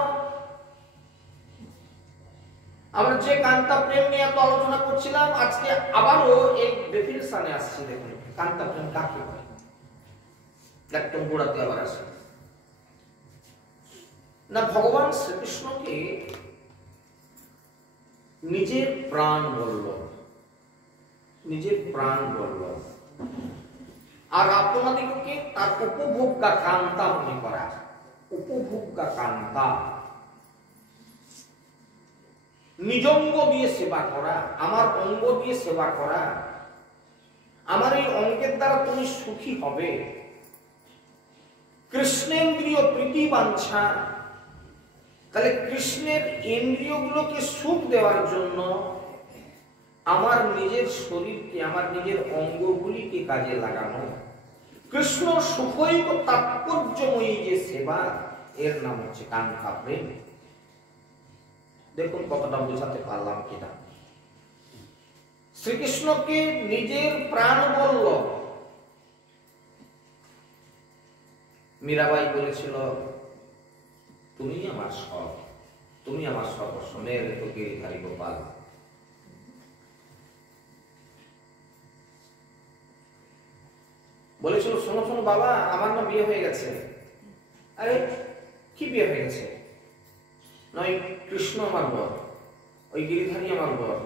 আমরা যে কান্তা প্রেম নিয়ে এত আলোচনা করছিলাম, আজকে আবারও এই ডেফিনেশনে আসছি। দেখুন কান্তা প্রেম কাকে বলে, একদম গোড়াতে আবার আসে না। ভগবান শ্রীকৃষ্ণকে নিজের প্রাণ বলল, নিজের প্রাণ বলল, আর আপনাদিগকে তার উপভোগ্যা কান্তা মনে করা। উপভোগ্যা কান্তা, নিজঙ্গ দিয়ে সেবা করা, আমার অঙ্গ দিয়ে সেবা করা, আমার এই অঙ্গের দ্বারা তুমি সুখী হবে। কৃষ্ণেন্দ্রিয় প্রীতি বাঞ্ছা, তাহলে কৃষ্ণের ইন্দ্রিয়গুলোকে সুখ দেওয়ার জন্য আমার নিজের শরীরকে, আমার নিজের অঙ্গগুলিকে কাজে লাগানো। কৃষ্ণ সুখৈক তাৎপর্যময়ী যে সেবা, এর নাম হচ্ছে কান্তা প্রেম। দেখুন কতটা বোঝাতে পারলাম কিনা। শ্রীকৃষ্ণকে নিজের প্রাণ বলল। মীরাবাই বলেছিল তুমি আমার সব, তুমি আমার সর্বস্ব, মেয়ের তো গিরিধারী গোপাল। বলেছিল শোনো শোনো বাবা, আমার না বিয়ে হয়ে গেছে। আরে কি বিয়ে হয়ে গেছে? নয় কৃষ্ণ আমার বর, ওই গিরিধারী আমার বর।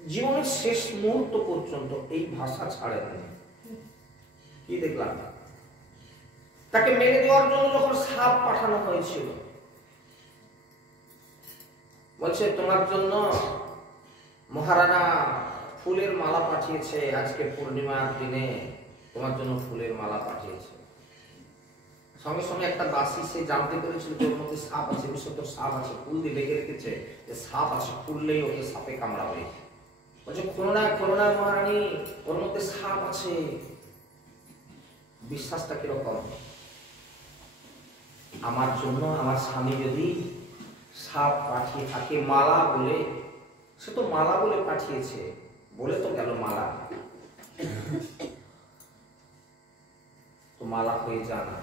জীবনের শেষ মুহূর্ত পর্যন্ত এই ভাষা ছাড়েন। কি দেখলাম? তাকে মেরে দেওয়ার জন্য যখন সাপ পাঠানো হয়েছিল, বলছে তোমার জন্য মহারানা ফুলের মালা পাঠিয়েছে, আজকে পূর্ণিমার দিনে তোমার জন্য ফুলের মালা পাঠিয়েছে। সঙ্গে সঙ্গে একটা দাসী সে জানতে পেরেছিল যে ওর মধ্যে সাপ আছে, বিশেষত সাপ আছে, ফুল দিয়ে লেগে রেখেছে যে সাপ আছে, ফুললেই ওকে সাপে কামড়াবে। বলছে করোনা করোনা মহারানী, ওর মধ্যে সাপ আছে। বিশ্বাসটা কিরকম? আমার জন্য আমার স্বামী যদি সাপ পাঠিয়ে থাকে মালা বলে, সে তো মালা বলে পাঠিয়েছে, বলে তো গেল মালা, তো মালা হয়ে জানা।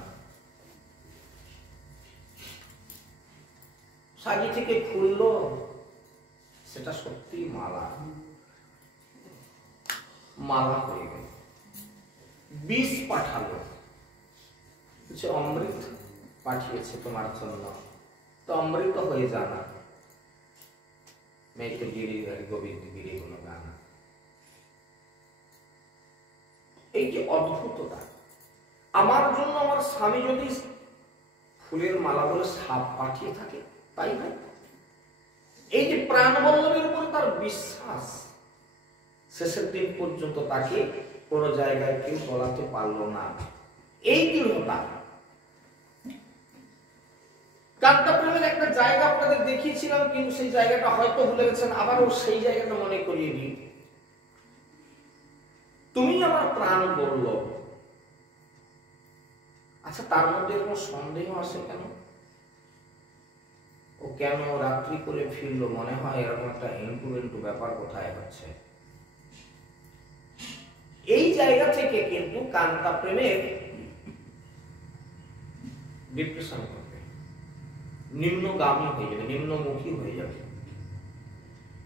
সাজি থেকে খুললো, সেটা সত্যি মালা মালা হয়ে গেল। বিষ পাঠালো, বলছে অমৃত পাঠিয়েছে তোমার জন্য, তো অমৃত হয়ে জানা মেয়ে তো গিরি গোবিন্দ গিরি গুলো গানা। এই যে অদ্ভুততা, আমার জন্য আমার স্বামী যদি ফুলের মালা বলে সাপ পাঠিয়ে থাকে তাই না? এই যে প্রাণবল্লভের উপর তার বিশ্বাস, শেষের দিন পর্যন্ত তাকে কোন জায়গায় কেউ বলাতে পারলো না। এই দৃঢ়তা। কান্তাপ্রেমের একটা জায়গা আপনাদের দেখিয়েছিলাম, কিন্তু সেই জায়গাটা হয়তো ভুলে গেছেন, আবারও সেই জায়গাটা মনে করিয়ে দিই। তুমি আমার প্রাণ বল্লভ। আচ্ছা, তার মধ্যে কোনো সন্দেহ আসে কেন? ও কেন রাত্রি করে ফিরলো? মনে হয় এরকম একটা এন্টু ব্যাপার কোথায় হচ্ছে। এই জায়গা থেকে কিন্তু কান্তা প্রেমের ডিপ্রেশন করবে, নিম্নগামী হয়ে যাবে, নিম্নমুখী হয়ে যাবে।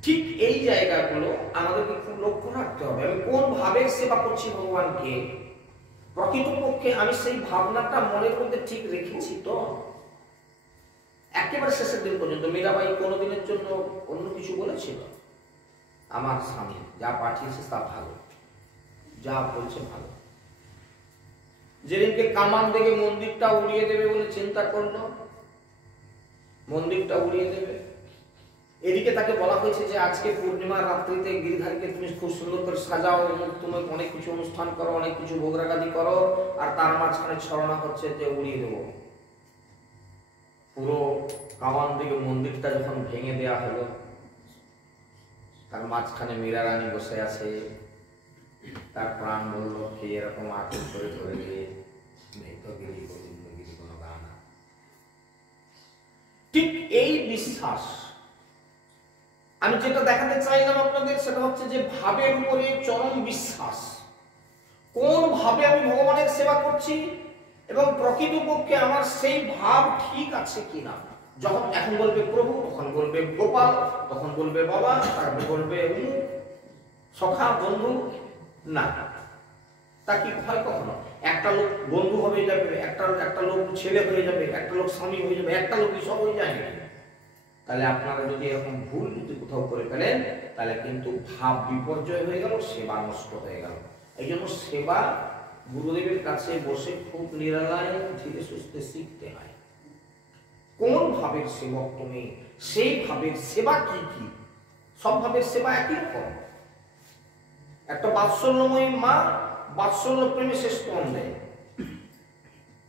ঠিক এই জায়গাগুলো আমাদেরকে খুব লক্ষ্য রাখতে হবে। আমি কোন ভাবের সেবা করছি ভগবানকে, প্রকৃতপক্ষে আমি সেই ভাবনাটা মনের মধ্যে ঠিক রেখেছি তো? একেবারে শেষের দিন পর্যন্ত মীরাবাই কোনোদিনের জন্য অন্য কিছু বলেছিল? আমার স্বামী যা পাঠিয়েছে তা ভালো, যা বলছে ভালো। যেদিনকে কামান থেকে মন্দিরটা উড়িয়ে দেবে বলে চিন্তা করলো, মন্দিরটা উড়িয়ে দেবে। এদিকে তাকে বলা হয়েছে যে আজকে পূর্ণিমার রাত্রিতে গিরিধারীকে তুমি খুব সুন্দর করে সাজাও, তুমি অনেক কিছু অনুষ্ঠান করো, অনেক কিছু ভোগরাগাদি করো, আর তার মাঝখানে ছড়না হচ্ছে যে উড়িয়ে দেবো। পুরো কামান থেকে মন্দিরটা যখন ভেঙে দেয়া হলো, তার মাঝখানে মীরা রানী বসে আছে, তার প্রাণ বল্লভকে এরকম আটক করে ধরে দিয়ে গিরি গোবিন্দ গিরি কোনো গানা। ঠিক এই বিশ্বাস আমি যেটা দেখাতে চাইলাম আপনাদের, সেটা হচ্ছে যে ভাবের উপরে চরম বিশ্বাস। কোন ভাবে আমি ভগবানের সেবা করছি এবং প্রকৃতপক্ষে আমার সেই ভাব ঠিক আছে কিনা। যখন এখন বলবে প্রভু, তখন বলবে গোপাল, তখন বলবে বাবা, তারপর বলবে সখা বন্ধু, না তা কি হয় কখনো? একটা লোক বন্ধু হয়ে যাবে, একটা লোক ছেলে হয়ে যাবে, একটা লোক স্বামী হয়ে যাবে, একটা লোকই সব হয়ে যায় না। তাহলে আপনারা যদি এরকম ভুল যদি কোথাও করে ফেলেন, তাহলে কিন্তু ভাব বিপর্যয় হয়ে গেল, সেবা নষ্ট হয়ে গেল। এই জন্য সেবা গুরুদেবের কাছে বসে খুব নিরালায় ধীরে সুস্থে শিখতে হয়। কোন ভাবের সেবক তুমি, সেই ভাবের সেবা কি কি? সব ভাবের সেবা একই রকম। একটা বাৎসল্যময়ী মা বাৎসল্য প্রেমে সে স্তন দেয়,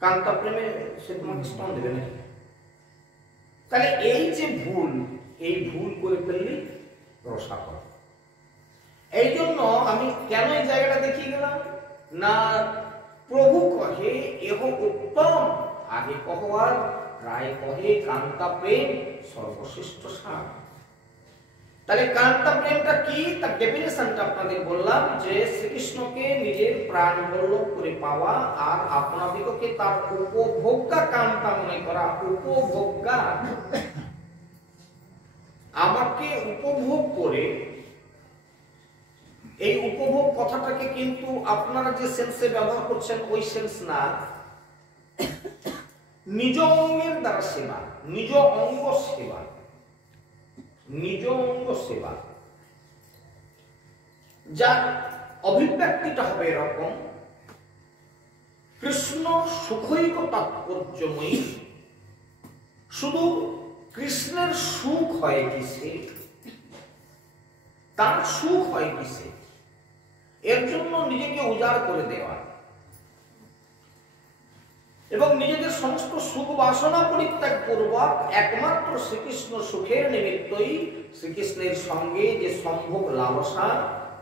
কান্তা প্রেমে সে তোমাকে স্তন দেবে নাকি? তাহলে এই যে ভুল, এই ভুল করে ফেললে রসাতল। এই জন্য আমি কেন এই জায়গাটা দেখিয়ে গেলাম না, প্রভু কহে এহ উত্তম, আগে কহবার রায় কহে কান্তা প্রেম সর্বশ্রেষ্ঠ সার। তাহলে কান্তা প্রেমটা কি, তার ডেফিনেশনটা আপনাদের বললাম যে শ্রীকৃষ্ণকে নিজের প্রাণ বল্লভ করে পাওয়া আর আপনাদিগকে তার উপভোগ্যা কান্তা মনে করা। উপভোগ্যা, আমাকে উপভোগ করে, এই উপভোগ কথাটাকে কিন্তু আপনারা যে সেন্সে ব্যবহার করছেন ওই সেন্স না। নিজ অঙ্গের দ্বারা সেবা, নিজ অঙ্গ সেবা, নিজ অঙ্গ সেবা, যার অভিব্যক্তিটা হবে এরকম: কৃষ্ণ সুখৈক তাৎপর্যময়ী। শুধু কৃষ্ণের সুখ হয় কিসে, তার সুখ হয় কিসে, এর জন্য নিজেকে উজাড় করে দেওয়া এবং নিজেদের সমস্ত সুখ বাসনা পরিত্যাগ পূর্বক একমাত্র শ্রীকৃষ্ণ সুখের নিমিত্তই শ্রীকৃষ্ণের সঙ্গে যে সম্ভোগ লালসা,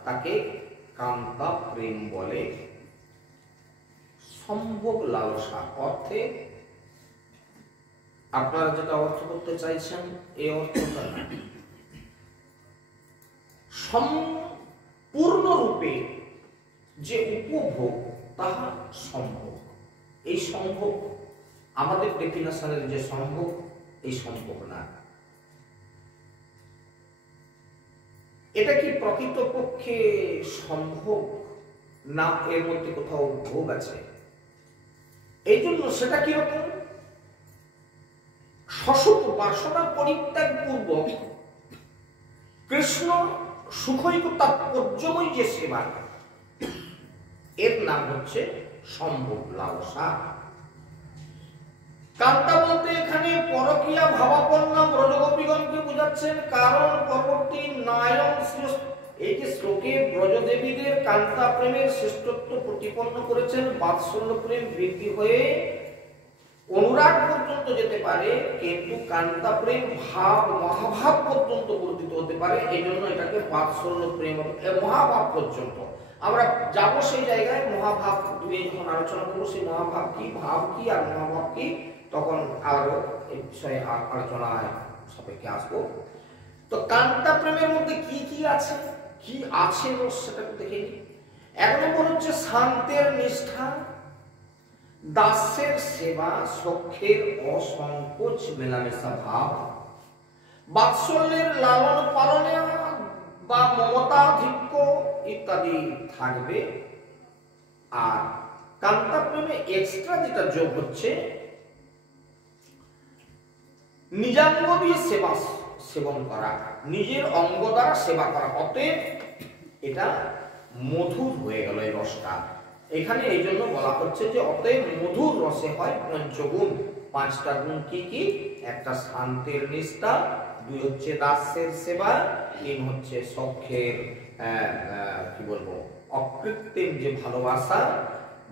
তাকে কান্তা প্রেম বলে। সম্ভোগ লালসা অর্থে আপনারা যেটা অর্থ করতে চাইছেন এই অর্থটা না, সম্পূর্ণরূপে যে উপভোগ তাহা সম্ভোগ। এই সম্ভোগ আমাদের ডেফিনেশনের যে সম্ভোগ, এই সম্ভোগ না। এটা কি প্রকৃতপক্ষে সম্ভব, না এর মধ্যে কোথাও ভোগ আছে? এই জন্য সেটা কিরকম? শশুক বাসনা পরিত্যাগ পূর্বক কৃষ্ণ সুখৈক তাৎপর্যময় যে সেবা, এর নাম হচ্ছে সম্ভোগ লালসা। কান্তা বলতে এখানে পরকীয়া ভাবাপন্না ব্রজগোপীগণকে বুঝাচ্ছেন, কারণ পরবর্তী নায়ন এই যে শ্লোকে ব্রজদেবীদের কান্তা প্রেমের শ্রেষ্ঠত্ব প্রতিপন্ন করেছেন। বাৎসল্য প্রেম বৃদ্ধি হয়ে অনুরাগ পর্যন্ত যেতে পারে, কিন্তু কান্তা প্রেম ভাব মহাভাব পর্যন্ত বর্ধিত হতে পারে। এই জন্য এটাকে বাৎসল্য প্রেম মহাভাব পর্যন্ত আমরা যাবো। সেই জায়গায় মহাভাব দুয়ে যখন আলোচনা করবো, সেই মহাভাব কি, ভাব কি আর মহাভাব কি, তখন আরো এই বিষয়ে আলোচনায় সাপেক্ষে আসবো। তো কান্তা প্রেমের মধ্যে কি কি আছে, কি আছে সেটা দেখে নিই। এক নম্বর হচ্ছে শান্তের নিষ্ঠা, দাসের সেবা, সখ্যের অসংকোচ মেলামেশা ভাব, বাৎসল্যের লালন পালনে বা মমতাধিক্য ইত্যাদি থাকবে। আর কান্তা প্রেমে এক্সট্রা যেটা যোগ হচ্ছে নিজাঙ্গ দিয়ে সেবন করা, নিজের অঙ্গ দ্বারা সেবা করা। অতএব এটা মধুর হয়ে গেল এই রসটা এখানে। এই জন্য বলা হচ্ছে যে অতএব মধুর রসে হয় পঞ্চগুণ। পাঁচটা গুণ কি কি? একটা শান্তের নিষ্ঠা, দুই হচ্ছে দাসের সেবা, তিন হচ্ছে সখ্যের কি বলবো অকৃত্রিম যে ভালোবাসা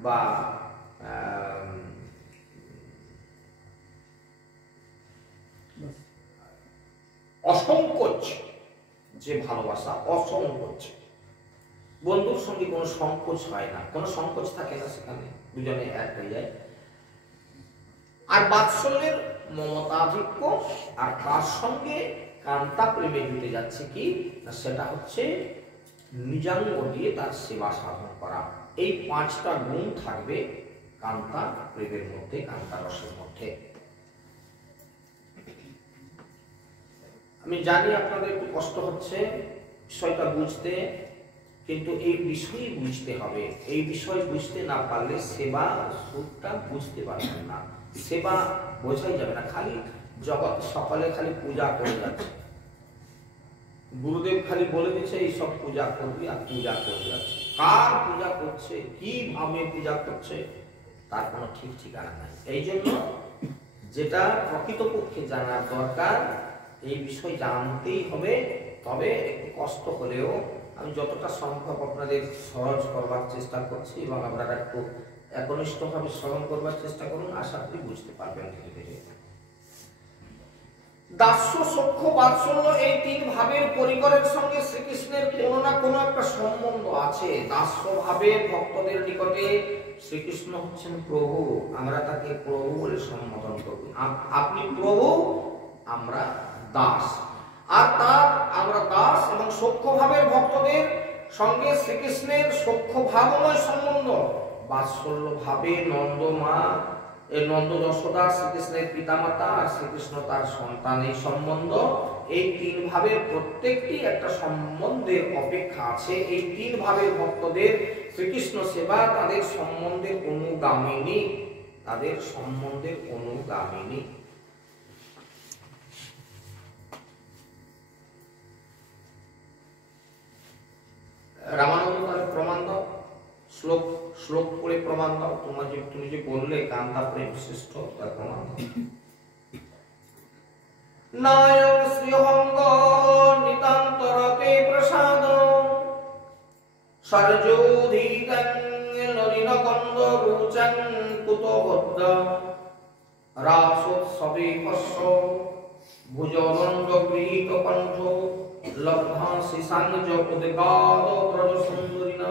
বা অসংকোচ যে ভালোবাসা, অসংকোচ। বন্ধুর সঙ্গে কোনো সংকোচ হয় না, কোনো সংকোচ থাকে না, সেখানে দুজনে এক হয়ে যায়। আর বাৎসল্যের মমতাধিক্য, আর তার সঙ্গে কান্তা প্রেমে জুটে যাচ্ছে কি না, সেটা হচ্ছে নিজাঙ্গ দিয়ে তার সেবা সাধন করা। এই পাঁচটা গুণ থাকবে কান্তা প্রেমের মধ্যে, কান্তা রসের মধ্যে। আমি জানি আপনাদের একটু কষ্ট হচ্ছে বিষয়টা বুঝতে, কিন্তু এই বিষয় বুঝতে হবে। এই বিষয় বুঝতে না পারলে সেবা সুখটা বুঝতে পারবেন না, সেবা বোঝাই যাবে না। খালি জগৎ সকালে খালি পূজা করে যাচ্ছে, গুরুদেব খালি বলে দিচ্ছে এই সব পূজা করবি, আর পূজা করে যাচ্ছে। কার পূজা করছে, কি ভাবে পূজা করছে, তার কোনো ঠিক ঠিকানা নাই। এই জন্য যেটা প্রকৃতপক্ষে জানার দরকার, এই বিষয় জানতেই হবে। তবে একটু কষ্ট হলেও আমি যতটা সম্ভব আপনাদের সহজ করবার চেষ্টা করছি, এবং আপনারা একটু একনিষ্ঠভাবে স্মরণ করবার চেষ্টা করুন, আশা করি বুঝতে পারবেন ধীরে ধীরে। দাস্য, সখ্য, বাৎসল্য এই তিন ভাবের পরিকরের সঙ্গে শ্রীকৃষ্ণের কোনো না কোনো একটা সম্বন্ধ আছে। দাস্য ভাবের ভক্তদের নিকটে শ্রীকৃষ্ণ হচ্ছেন প্রভু, আমরা তাকে প্রভু বলে সম্বোধন করব। আপনি প্রভু, আমরা দাস। আর তার আমরা দাস এবং সখ্য ভাবের ভক্তদের সঙ্গে শ্রীকৃষ্ণের সখ্য ভাবময় সম্বন্ধ। বাৎসল্য ভাবে নন্দমা, নন্দ যশোদা শ্রীকৃষ্ণের পিতামাতা, আর শ্রীকৃষ্ণ তার সন্তান, এই সম্বন্ধ। এই তিন ভাবের প্রত্যেকটি একটা সম্বন্ধের অপেক্ষা আছে। এই তিন ভাবের ভক্তদের শ্রীকৃষ্ণ সেবা তাদের সম্বন্ধের অনুগামিনী, তাদের সম্বন্ধের অনুগামিনী। রামানন্দ তাহলে প্রমাণ দাও, শ্লোক পড়ে প্রমাণ দাও। তুমি যে বললে কান্তা প্রেম শ্রেষ্ঠ, তার প্রমাণ দাও। নায়ং শ্রীহঙ্গ নিতান্তরতে প্রসাদ সরজোধীতং নলিনকন্দ রুচং কুতবদ্ধ রাসোৎসবে হস্য ভুজদণ্ড গৃহীত কণ্ঠ লব্ধা শিশাঞ্জ উদ্গাদ ব্রজ সুন্দরীনা।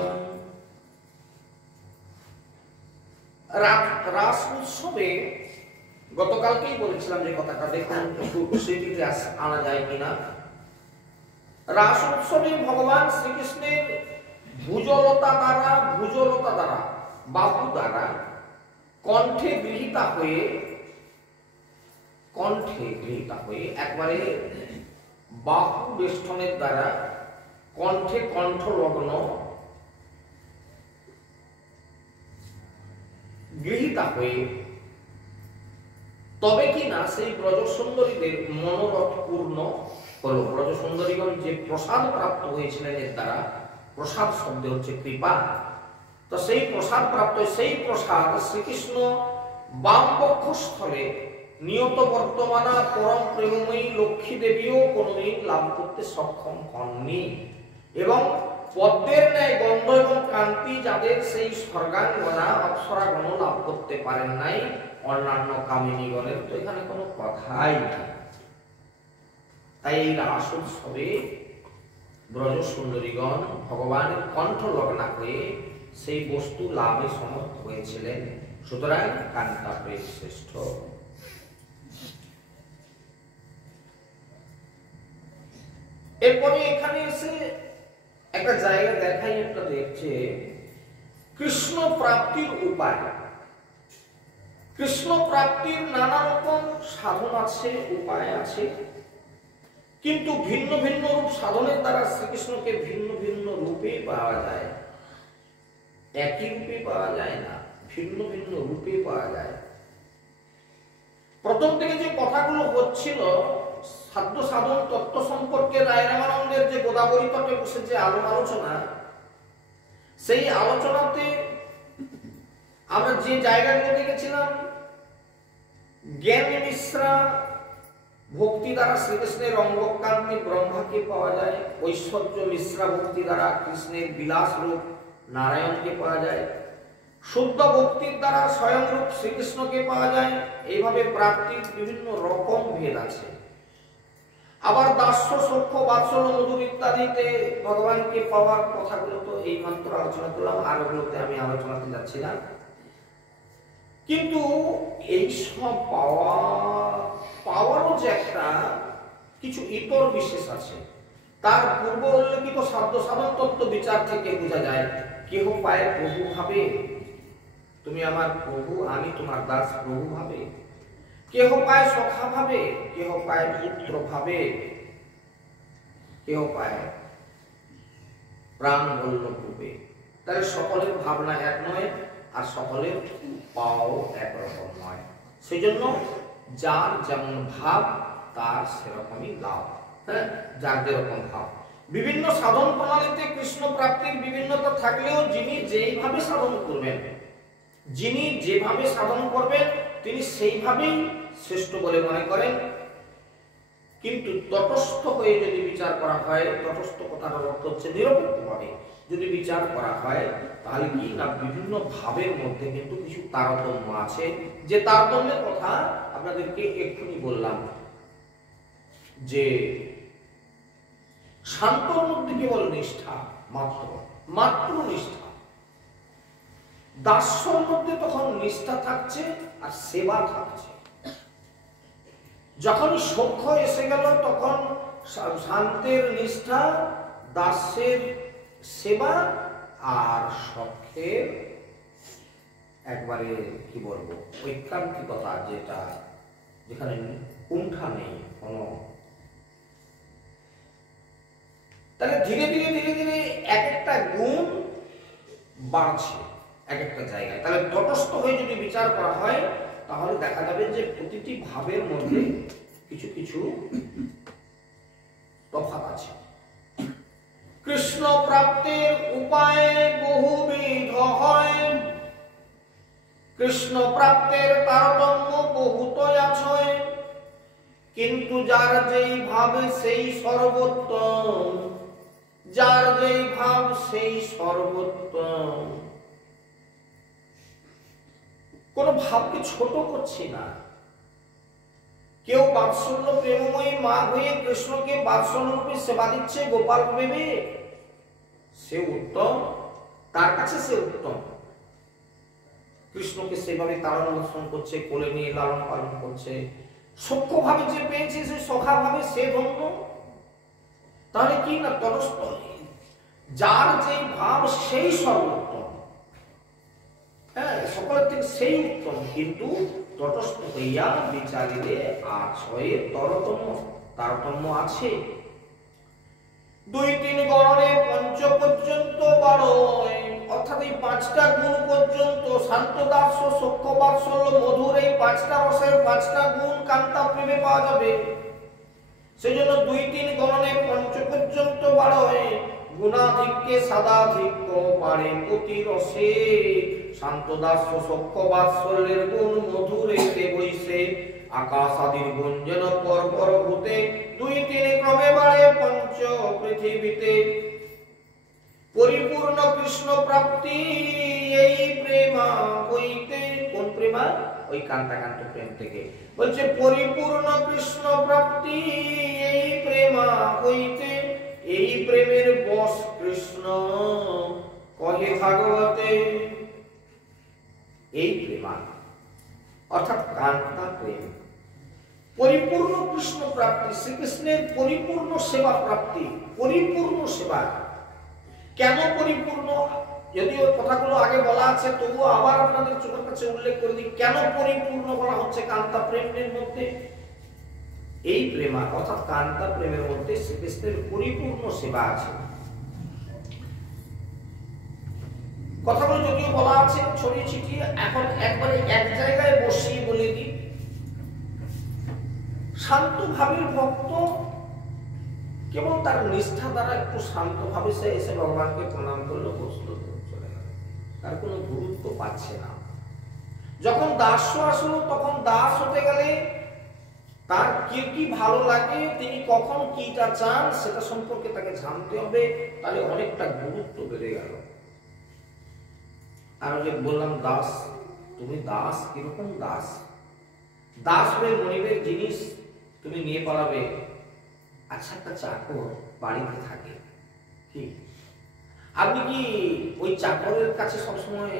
রাস উৎসবে গতকালকেই বলেছিলাম যে কথাটা, দেখুন একটু স্মৃতিতে আনা যায় কিনা। রাস উৎসবে ভগবান শ্রীকৃষ্ণের ভুজলতা দ্বারা বাহু দ্বারা কণ্ঠে গৃহীতা হয়ে একবারে বাহু বেষ্টনের দ্বারা কণ্ঠে কণ্ঠলগ্ন গৃহীতা হয়ে তবে কি না সেই ব্রজসুন্দরীদের মনোরথ পূর্ণ হলো। ব্রজসুন্দরীগণ যে প্রসাদ প্রাপ্ত হয়েছিলেন এর দ্বারা, প্রসাদ শব্দ হচ্ছে কৃপা, তো সেই প্রসাদ প্রাপ্ত, সেই প্রসাদ শ্রীকৃষ্ণ বাম বক্ষস্থলে নিয়ত বর্তমানা পরম প্রেমময়ী লক্ষ্মী দেবীও কোনোদিন লাভ করতে সক্ষম হননি। এবং পদ্মের ন্যায় গন্ধ এবং কান্তি যাদের সেই স্বর্গাঙ্গনা অপ্সরাগণ লাভ করতে পারেন নাই, অন্যান্য কামিনীগণের তো এখানে কোনো কথাই নেই। তাই এই রাস উৎসবে ব্রজ সুন্দরীগণ ভগবানের কণ্ঠ লগ্না হয়ে সেই বস্তু লাভে সমর্থ হয়েছিলেন। সুতরাং কান্তা প্রেম শ্রেষ্ঠ। এরপরে এখানে এসে একটা জায়গা দেখাই আপনাদের যে কৃষ্ণ প্রাপ্তির উপায়। কৃষ্ণ প্রাপ্তির নানা রকম সাধন আছে, উপায় আছে, কিন্তু ভিন্ন ভিন্ন রূপ সাধনের দ্বারা শ্রীকৃষ্ণকে ভিন্ন ভিন্ন রূপে পাওয়া যায়। একই রূপে পাওয়া যায় না, ভিন্ন ভিন্ন রূপে পাওয়া যায়। প্রথম থেকে যে কথাগুলো হচ্ছিল সাধ্য সাধন তত্ত্ব সম্পর্কে রায় রামানন্দের যে গোদাবরী তটে বসে যে আলোচনা, সেই আলোচনাতে আমরা যে জায়গাগুলো দেখেছিলাম, জ্ঞান মিশ্রা ভক্তি দ্বারা শ্রীকৃষ্ণের অঙ্গকান্তি ব্রহ্মাকে পাওয়া যায়, ঐশ্বর্য মিশ্রা ভক্তি দ্বারা কৃষ্ণের বিলাস রূপ নারায়ণকে পাওয়া যায়, শুদ্ধ ভক্তির দ্বারা স্বয়ং রূপ শ্রীকৃষ্ণকে পাওয়া যায়। এইভাবে প্রাপ্তির বিভিন্ন রকম ভেদ আছে। আবার দাস্য সখ্য বাৎসল্য মধুর ইত্যাদিতে ভগবানকে পাওয়ার কথাগুলো তো এই মাত্র আলোচনা করলাম, আরোগুলোতে আমি আলোচনাতে যাচ্ছি না। কিন্তু এই সব পাওয়ারও যে একটা কিছু ইতর বিশেষ আছে। তার পূর্ব উল্লেখিত সাধ্য সাধন তত্ত্ব বিচার থেকে বোঝা যায়, কেহ পায় প্রভু ভাবে, তুমি আমার প্রভু, আমি তোমার দাস প্রভু ভাবে। কেহ পায় সখা ভাবে, কেহ পায় পুত্র ভাবে, কেহ পায় প্রাণ বল্লভ রূপে। তাহলে সকলের ভাবনা এক নয়, আর সকলের পাও একরকম নয়। সেই জন্য যার যেমন ভাব তার সেরকমই লাভ। হ্যাঁ, যার যেরকম ভাব। বিভিন্ন সাধন প্রণালীতে কৃষ্ণ প্রাপ্তির বিভিন্নতা থাকলেও যিনি যেইভাবে সাধন করবেন, যিনি যেভাবে সাধন করবেন তিনি সেইভাবেই শ্রেষ্ঠ বলে মনে করেন। কিন্তু তটস্থ হয়ে যদি বিচার করা হয়, তটস্থ কথার অর্থ হচ্ছে নিরপেক্ষভাবে যদি বিচার করা হয়, তাহলে কি না বিভিন্ন ভাবের মধ্যে কিন্তু কিছু তারতম্য আছে। যে তারতম্যের কথা আপনাদেরকে এক্ষুনি বললাম, যে শান্তর মধ্যে কেবল নিষ্ঠা, মাত্র নিষ্ঠা। দাস্যর মধ্যে তখন নিষ্ঠা থাকছে আর সেবা থাকছে। যখন সখ্য এসে গেল তখন শান্তের নিষ্ঠা, দাস্যের সেবা, আর সখ্যের একবারে কি বলবো ঐকান্তিকতা, যেটা যেখানে কুণ্ঠা নেই কোনো। তাহলে ধীরে ধীরে ধীরে ধীরে এক একটা গুণ বাড়ছে এক একটা জায়গায়। তাহলে তটস্থ হয়ে যদি বিচার করা হয় তাহলে দেখা যাবে যে প্রতিটি ভাবের মধ্যে কিছু কিছু তফাৎ আছে। কৃষ্ণ প্রাপ্তির উপায় বহুবিধ হয়, কৃষ্ণ প্রাপ্তির তারতম্য বহুত আছে, কিন্তু যার যেই ভাবে সেই সর্বোত্তম, যার যেই ভাব সেই সর্বোত্তম। কোন ভাবকে ছোট করছি না। কেউ বাৎসল্য প্রেমময়ী মা হয়ে কৃষ্ণকে বাৎসল্য রূপে সেবা দিচ্ছে গোপাল ভেবে, সে উত্তম, তার কাছে সে উত্তম। কৃষ্ণকে সেভাবে তাড়ন দর্শন করছে, কোলে নিয়ে লালন পালন করছে, সখ্য ভাবে যে পেয়েছে সে সখা ভাবে সে ধন্য। তাহলে কি না তটস্থ, যার যে ভাব সেই সর্বোত্তম। হ্যাঁ, সকলের থেকে সেই উত্তম, কিন্তু তটস্থ হইয়া বিচারিলে আছয়ে তারতম্য আছে। 2-3 গণনে পঞ্চ পর্যন্ত 12, অর্থাৎ এই 5টা গুণ পর্যন্ত শান্ত দাস্য সখ্য বাৎসল্য মধুর এই 5টা রসের 5টা গুণ কান্তা প্রেমে পাওয়া যাবে। সেজন্য 2-3 গণনে পঞ্চ পর্যন্ত 12, গুণাধিক্যে সাদাধিক্য পারে প্রতি রসে, শান্ত দাস্য সখ্য বাৎসল্যের গুণ মধুরে বৈশে, আকাশ আদির গুণ যেন পরপর ভূতে, 2-3 ক্রমে বাড়ে পঞ্চ পৃথিবীতে। পরিপূর্ণ কৃষ্ণ প্রাপ্তি এই প্রেমা হইতে, কোন প্রেমা? ওই কান্তাকান্ত প্রেম থেকে বলছে পরিপূর্ণ কৃষ্ণ প্রাপ্তি এই প্রেমা হইতে, এই প্রেমের বশ কৃষ্ণ কহে ভাগবতে। এই প্রেমা অর্থাৎ কান্তা প্রেম, পরিপূর্ণ কৃষ্ণ প্রাপ্তি, শ্রীকৃষ্ণের পরিপূর্ণ সেবা প্রাপ্তি, পরিপূর্ণ সেবা। কেন পরিপূর্ণ? যদিও কথাগুলো আগে বলা আছে, তবুও আবার আপনাদের চোখের কাছে উল্লেখ করে দিই কেন পরিপূর্ণ বলা হচ্ছে কান্তা প্রেমের মধ্যে। এই প্রেমা অর্থাৎ কান্তা প্রেমের মধ্যে শ্রীকৃষ্ণের পরিপূর্ণ সেবা আছে। কথাগুলো যদিও বলা আছে ছড়িয়ে ছিটিয়ে, এখন একবারে এক জায়গায় বসিয়ে বলে দিই। শান্ত ভাবের ভক্ত কেবল তার নিষ্ঠা দ্বারা একটু শান্ত ভাবে সে এসে ভগবানকে প্রণাম করলো, বসলো, চলে গেল, তার কোনো গুরুত্ব পাচ্ছে না। যখন দাস্য আসলো তখন দাস হতে গেলে তার কি কি ভালো লাগে, তিনি কখন কিটা চান সেটা সম্পর্কে তাকে জানতে হবে, তাহলে অনেকটা গুরুত্ব বেড়ে গেল। আর যে বললাম দাস, তুমি দাস কিরকম দাস? দাস হয়ে মনিবের জিনিস তুমি নিয়ে পালাবে। আচ্ছা, একটা চাকর বাড়িতে থাকে, কি আপনি কি ওই চাকরের কাছে সবসময়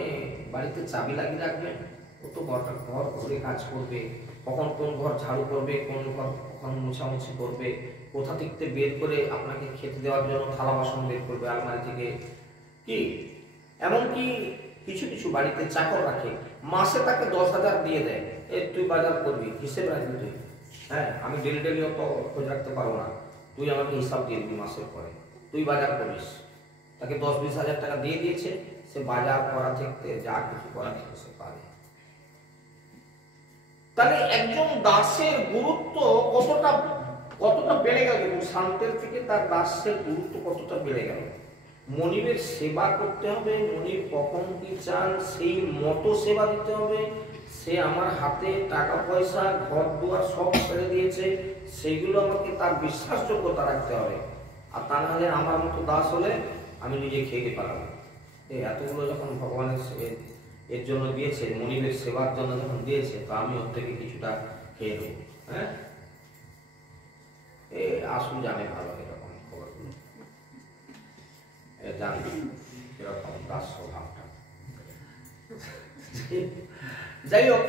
বাড়িতে চাবি লাগিয়ে রাখবেন? ও তো ঘর ঘুরে কাজ করবে, কখন কোন ঘর ঝাড়ু করবে, কোন ঘর কখন মোছামুছি করবে, কোথা থেকে বের করে আপনাকে খেতে দেওয়ার জন্য থালা বাসন বের করবে আলমারি থেকে, কি এমনকি কিছু কিছু বাড়িতে চাকর রাখে, মাসে তাকে 10,000 দিয়ে দেয়, তুই বাজার করবি, হিসেব রাখবি তুই, হ্যাঁ আমি ডেলি ডেলি অত খোঁজ রাখতে পারবো না, তুই আমাকে হিসাব দিয়ে দিবি মাসের পরে, তুই বাজার করিস। তাকে 10-20 হাজার টাকা দিয়ে দিয়েছে, সে বাজার করা থেকে যা কিছু করা থেকে সে পারে। তাহলে একজন দাসের গুরুত্ব কতটা বেড়ে গেল, শান্তের থেকে তার দাসের গুরুত্ব কতটা বেড়ে গেল। মনিবের সেবা করতে হবে, মনিব কখন কি চান সেই মতো সেবা দিতে হবে। সে আমার হাতে টাকা পয়সা ঘর দুয়ার সব ছেড়ে দিয়েছে, সেগুলো আমাকে তার বিশ্বাসযোগ্যতা রাখতে হবে। আর তা নাহলে আমার মতো দাস হলে আমি নিজে খেয়ে পারবো। এই এতগুলো যখন ভগবানের এর জন্য দিয়েছে, মনিবের সেবার জন্য যখন দিয়েছে, তো আমি ওর থেকে কিছুটা খেয়ে নেব। হ্যাঁ, আসুন জানে ভালো এরকম খবরগুলো, জানি এরকম দাস স্বভাবটা। যাই হোক,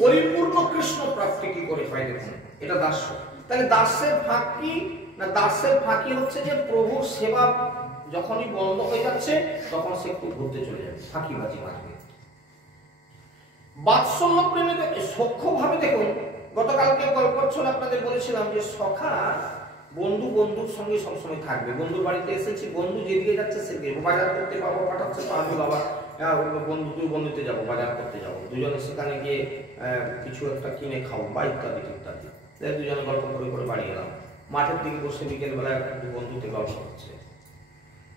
পরিপূর্ণ কৃষ্ণ প্রাপ্তি কি করে হয় দেখুন, এটা দাস্য। তাহলে দাসের ফাঁকি না, দাসের ফাঁকি হচ্ছে যে প্রভুর সেবা যখনই বন্ধ হয়ে যাচ্ছে তখন সে একটু ঘুরতে চলে যাবে, ফাঁকিবাজি মারবে। বাৎসল্য প্রেমে সখ্য ভাবে দেখুন, গতকালকে গল্প ছলে আপনাদের বলেছিলাম যে সখা বন্ধুর সঙ্গে সবসময় থাকবে। বন্ধুর বাড়িতে এসেছি, বন্ধু যেদিকে যাচ্ছে সেদিকে, বাজার করতে বাবা পাঠাচ্ছে, তো আমি বাবা বন্ধু তুই বন্ধুতে যাবো, বাজার করতে যাবো, দুজনে সেখানে গিয়ে কিছু একটা কিনে খাবো বা ইত্যাদি ইত্যাদি, দুজনে গল্প করে করে বাড়ি গেলাম। মাঠের দিকে বসে বিকেল বেলা একটু বন্ধুতে গল্প হচ্ছে,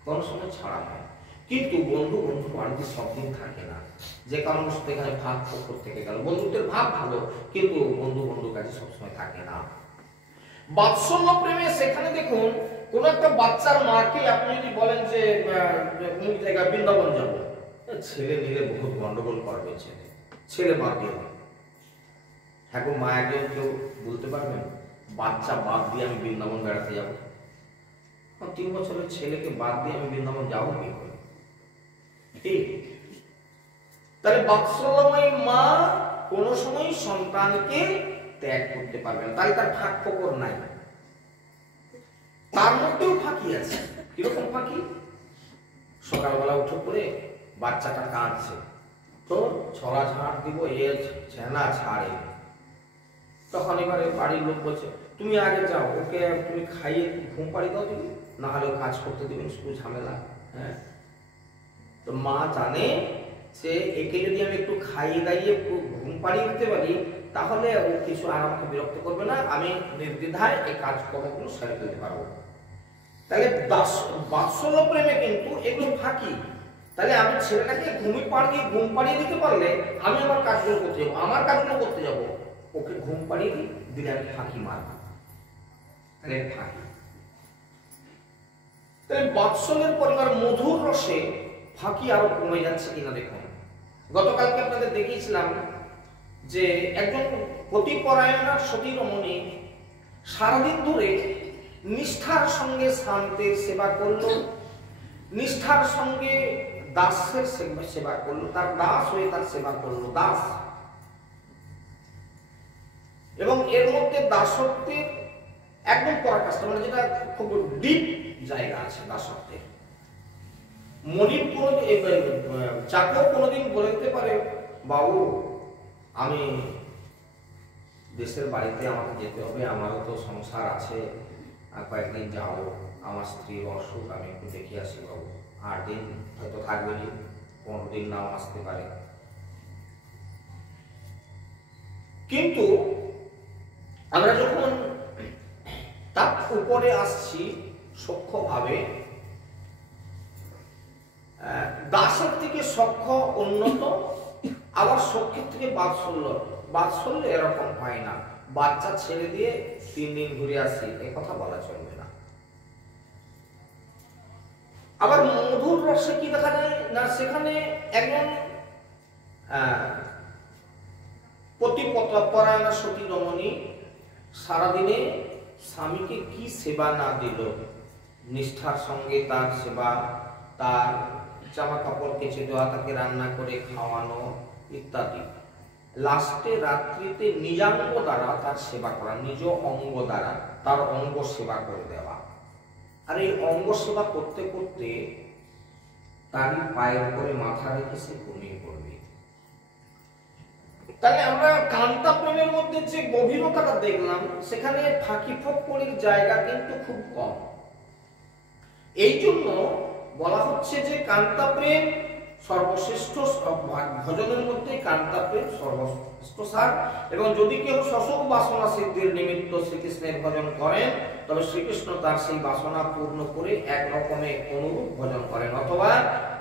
কোনো সময় ছাড়া হয়। কিন্তু বন্ধু বাড়িতে সব দিন থাকে না, যে কারণে এখানে ভাগ পক্ষ থেকে গেল, বন্ধুত্বের ভাব ভালো, কিন্তু বন্ধুর কাছে সবসময় থাকে না। বাৎসল্য প্রেমে সেখানে দেখুন, কোন একটা বাচ্চার মাকে আপনি যদি বলেন যে কোন জায়গায় বৃন্দাবন যাবো, ছেলে নিলে বহুত গন্ডগোল করবে, ছেলে বাদ দিয়ে হবে। হ্যাঁ গো, মায়াকে কেউ বলতে পারবেন বাচ্চা বাদ দিয়ে আমি বৃন্দাবন বেড়াতে যাবো? 3 বছরের ছেলেকে বাদ দিয়ে আমি বৃন্দাবন যাবো কি করে? ঠিক। তাহলে বাৎসল্যময়ী মা কোন সময় সন্তানকে ত্যাগ করতে পারবে না, তাই তার ফাঁক ফোকর নাই। তার মধ্যেও ফাঁকি আছে। কিরকম ফাঁকি? সকালবেলা উঠে পড়ে বাচ্চাটা কাঁদছে, তো ছড়া ঝাড় দিব, এ ছেনা ছাড়ে। তখন এবারে বাড়ির লোক বলছে তুমি আগে যাও, ওকে তুমি খাইয়ে ঘুম পাড়ি দাও, তুমি না হলেও কাজ করতে দেবেন, শুধু ঝামেলা। হ্যাঁ, তো মা জানে যে একে যদি আমি একটু খাইয়ে দাইয়ে ঘুম পাড়িয়ে দিতে পারি তাহলে ও কিছু আর আমাকে বিরক্ত করবে না, আমি নির্দ্বিধায় এই কাজকর্মগুলো সেরে ফেলতে পারবো। তাহলে বাৎসল্য প্রেমে কিন্তু এগুলো ফাঁকি। তাহলে আমি ছেলেটাকে ঘুম পাড়িয়ে দিতে পারলে আমি আমার কাজগুলো করতে যাবো, ওকে ঘুম পাড়িয়ে দিলে আমি ফাঁকি মারব, তাহলে ফাঁকি। তাহলে বাৎসল্যের পরিবার মধুর রসে ফাঁকি আরো কমে যাচ্ছে কিনা দেখুন। গতকালকে আপনাদের দেখিয়েছিলাম যে একজন পতিপরায়ণা সতী রমণী সারাদিন ধরে নিষ্ঠার সঙ্গে শান্তের সেবা করলো, নিষ্ঠার সঙ্গে দাসের সেবা করলো, তার দাস হয়ে তার সেবা করলো, দাস। এবং এর মধ্যে দাসত্বের একদম পরাকাষ্ঠা, মানে যেটা খুব ডিপ জায়গা আছে দাসত্বের। মনিব চাকর কোনোদিন বলে দিতে পারে, বাবু আমি দেশের বাড়িতে আমাকে যেতে হবে, আমারও তো সংসার আছে, আর কয়েকদিন যাও, আমার স্ত্রীর অসুখ, আমি একটু দেখে আসি বাবু, 8 দিন হয়তো থাকবে, 15 দিন নাও আসতে পারে। কিন্তু আমরা যখন তার উপরে আসছি সূক্ষ্মভাবে, দাসের থেকে সখ্য উন্নত, আবার সখ্যের থেকে বাৎসল্য এরকম হয় না। বাচ্চা ছেড়ে দিয়ে 3 দিন ঘুরে আসি, এ কথা বলা চলবে না। আবার মধুর রসে কি দেখা যায় না, সেখানে একজন পতিপরায়ণা সতী রমণী সারাদিনে স্বামীকে কি সেবা না দিল, নিষ্ঠার সঙ্গে তার সেবা, তার জামা কাপড় কেচে দেওয়া, তাকে রান্না করে খাওয়ানো ইত্যাদি। লাস্টে রাত্রিতে নিজাঙ্গ দ্বারা তার সেবা করা, নিজ অঙ্গ দ্বারা তার অঙ্গ সেবা করে দেওয়া। আর এই অঙ্গ সেবা করতে করতে তারই পায়ের উপরে মাথা রেখে সে ঘুমিয়ে পড়বে। তাহলে আমরা কান্তা প্রেমের মধ্যে যে গভীরতাটা দেখলাম, সেখানে ফাঁকি ফোকরির জায়গা কিন্তু খুব কম। এই জন্য বলা হচ্ছে যে কান্তা প্রেম সর্বশ্রেষ্ঠ, ভজনের মধ্যে কান্তা প্রেম সর্বশ্রেষ্ঠ সার। এবং যদি কেউ শশক বাসনা সিদ্ধির নিমিত্ত শ্রীকৃষ্ণের ভজন করেন, তবে শ্রীকৃষ্ণ তার সেই বাসনা পূর্ণ করে এক রকমের অনুরূপ ভজন করেন। অথবা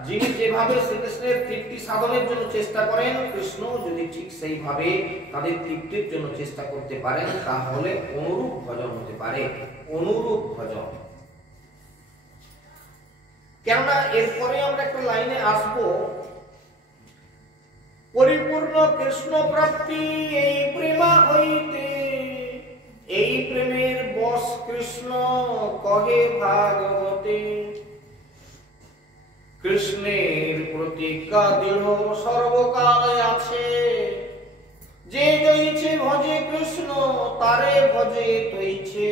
যিনি যেভাবে শ্রীকৃষ্ণের তৃপ্তি সাধনের জন্য চেষ্টা করেন, কৃষ্ণ যদি ঠিক সেইভাবে তাদের তৃপ্তির জন্য চেষ্টা করতে পারেন, তাহলে অনুরূপ ভজন হতে পারে, অনুরূপ ভজন। কেননা এরপরে আমরা একটা লাইনে আসবো, পরিপূর্ণ কৃষ্ণ প্রাপ্তি এই প্রেমা হইতে, এই প্রেমের বশ কৃষ্ণ কহে ভাগবতে। কৃষ্ণের প্রতিজ্ঞা দৃঢ় সর্বকালে আছে, যে জয়ছে ভজে কৃষ্ণ তারে ভজে তৈছে।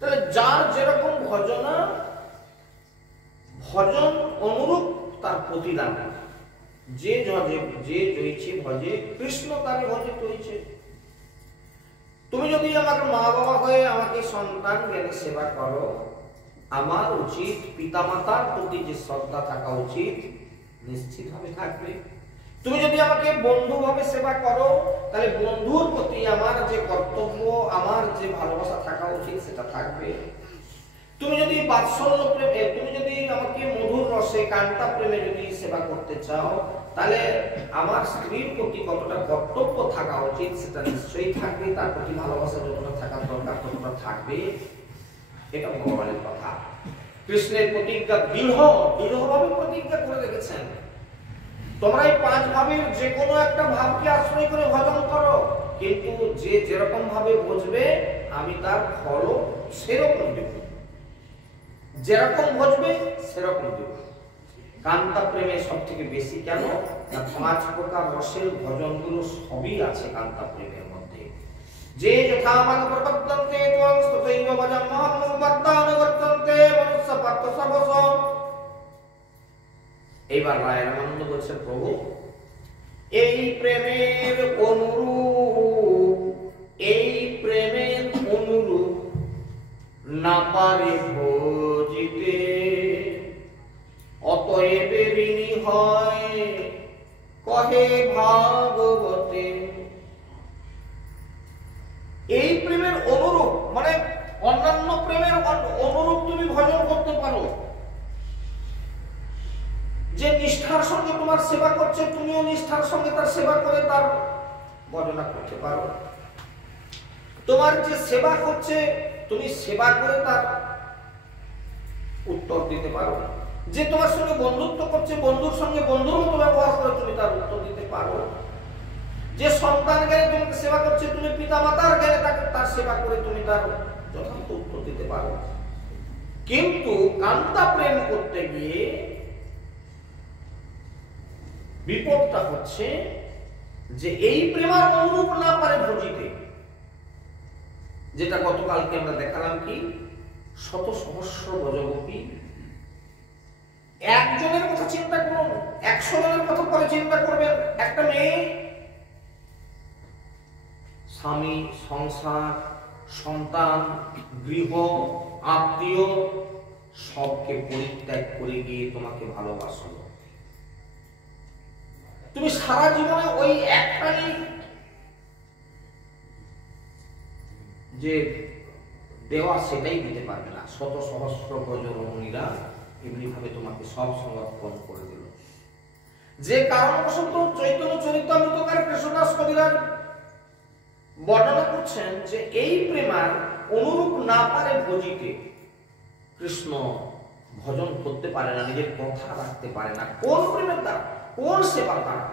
তাহলে যার যেরকম ভজন অনুরূপ তার প্রতিদান, যে জয়ছে ভজে কৃষ্ণ তারে ভজে তৈছে। তুমি যদি আমার মা বাবা হয়ে আমাকে সন্তান জ্ঞানে সেবা করো, আমার উচিত পিতামাতার প্রতি যে শ্রদ্ধা থাকা উচিত নিশ্চিতভাবে থাকবে। তুমি যদি আমাকে বন্ধু ভাবে সেবা করো, তাহলে বন্ধুর প্রতি আমার যে কর্তব্য, আমার যে ভালোবাসা থাকা উচিত সেটা থাকবে। তুমি যদি বাৎসল্য প্রেমে, তুমি যদি আমাকে মধুর রসে কান্তা প্রেমে যদি সেবা করতে চাও, তাহলে আমার স্ত্রীর প্রতি কতটা কর্তব্য থাকা উচিত সেটা নিশ্চয়ই থাকবে, তার প্রতি ভালোবাসা যতটা থাকার দরকার ততটা থাকবে। এটা ভগবানের কথা। কৃষ্ণের প্রতিজ্ঞা দৃঢ়ভাবে প্রতিজ্ঞা করে রেখেছেন, তোমরা এই 5 ভাবের যে কোনো একটা ভাবকে আশ্রয় করে ভজন করো, কিন্তু যে যেরকম ভাবে বুঝবে আমি তার ফল সেরকম দেব, যেরকম বুঝবে সেরকম দেব। কান্তা প্রেমে সব থেকে বেশি, কেন না 5 প্রকার রসের ভজনগুলো সবই আছে কান্তা প্রেমের মধ্যে। যে যথা মান প্রপদ্যন্তে ত্বং স্ততৈব ভজং মহম্মং বর্তানুবর্তন্তে মনুষ্য পার্থ সর্বস। এইবার রায় রামানন্দ বলছে, প্রভু এই প্রেমের অনুরূপ, এই প্রেমে না পারে ভজিতে, অতএব ঋণী হয় কহে ভাগবতে। এই প্রেমের অনুরূপ মানে অন্যান্য প্রেমের অনুরূপ তুমি ভজন করতে পারো। যে নিষ্ঠার সঙ্গে তোমার সেবা করছে, তুমিও নিষ্ঠার সঙ্গে তার সেবা করে তার ভজনা করতে পারো। তোমার যে সেবা করছে, তুমি সেবা করে তার উত্তর দিতে পারো। যে তোমার সঙ্গে বন্ধুত্ব করছে, বন্ধুর সঙ্গে বন্ধুর মতো ব্যবহার করে তুমি তার উত্তর দিতে পারো। যে সন্তান জ্ঞানে তোমাকে সেবা করছে, তুমি পিতা মাতার জ্ঞানে তাকে তার সেবা করে তুমি তার যথার্থ উত্তর দিতে পারো। কিন্তু কান্তা প্রেম করতে গিয়ে বিপদটা হচ্ছে যে এই প্রেমার অনুরূপ না পারে ভজিতে। যেটা গতকালকে আমরা দেখালাম কি, শত সহস্র ব্রজগোপী, একজনের কথা চিন্তা করুন, 100 জনের কথা পরে চিন্তা করবেন। একটা মেয়ে স্বামী, সংসার, সন্তান, গৃহ, আত্মীয় সবকে পরিত্যাগ করে গিয়ে তোমাকে ভালোবাসলো। তুমি সারা জীবনে ওই একটাই যে দেওয়া সেটাই দিতে পারবে না। শত সহস্র ব্রজরমণীরা এমনি ভাবে তোমাকে সব সমর্পণ করে দিল। যে কারণবশত চৈতন্য চরিতামৃতকার কৃষ্ণদাস কবিরাজ বর্ণনা করছেন যে এই প্রেমার অনুরূপ না পারে ভজিতে, কৃষ্ণ ভজন করতে পারে না, নিজের কথা রাখতে পারে না। কোন প্রেমের দ্বারা? কোন সেবার দ্বারা?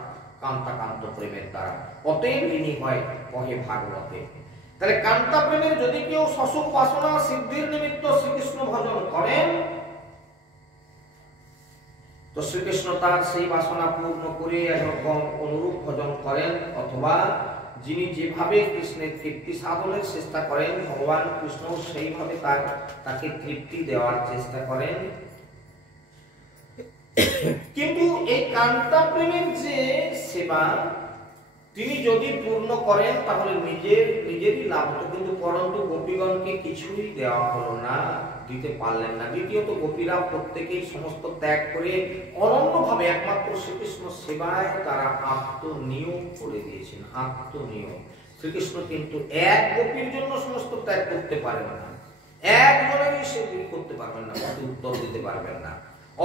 কান্তাকান্ত প্রেমের দ্বারা। অতএব ঋণী হয় কহে ভাগবতে। তাহলে কান্তা প্রেমের যদি কেউ শশুক বাসনা সিদ্ধির নিমিত্ত শ্রীকৃষ্ণ ভজন করেন, তো শ্রীকৃষ্ণ তার সেই বাসনা পূর্ণ করে একরকম অনুরূপ ভজন করেন। অথবা যিনি যেভাবে কৃষ্ণের তৃপ্তি সাধনের চেষ্টা করেন, ভগবান কৃষ্ণ সেইভাবে তাকে তৃপ্তি দেওয়ার চেষ্টা করেন। কিন্তু এই কান্তা প্রেমের যে সেবা তিনি যদি পূর্ণ করেন তাহলে নিজেরই লাভ হতো। কিন্তু পরন্তু গোপীগণকে কিছুই দেওয়া হলো না, দিতে পারলেন না। দ্বিতীয়ত গোপীরা প্রত্যেকেই সমস্ত ত্যাগ করে অনন্যভাবে একমাত্র শ্রীকৃষ্ণ সেবায় তারা আত্মনিয়োগ করে দিয়েছেন। আত্মনিয়োগ। শ্রীকৃষ্ণ কিন্তু এক গোপীর জন্য সমস্ত ত্যাগ করতে পারেন না, একজনেরই সে করতে পারবেন না, উত্তর দিতে পারবেন না।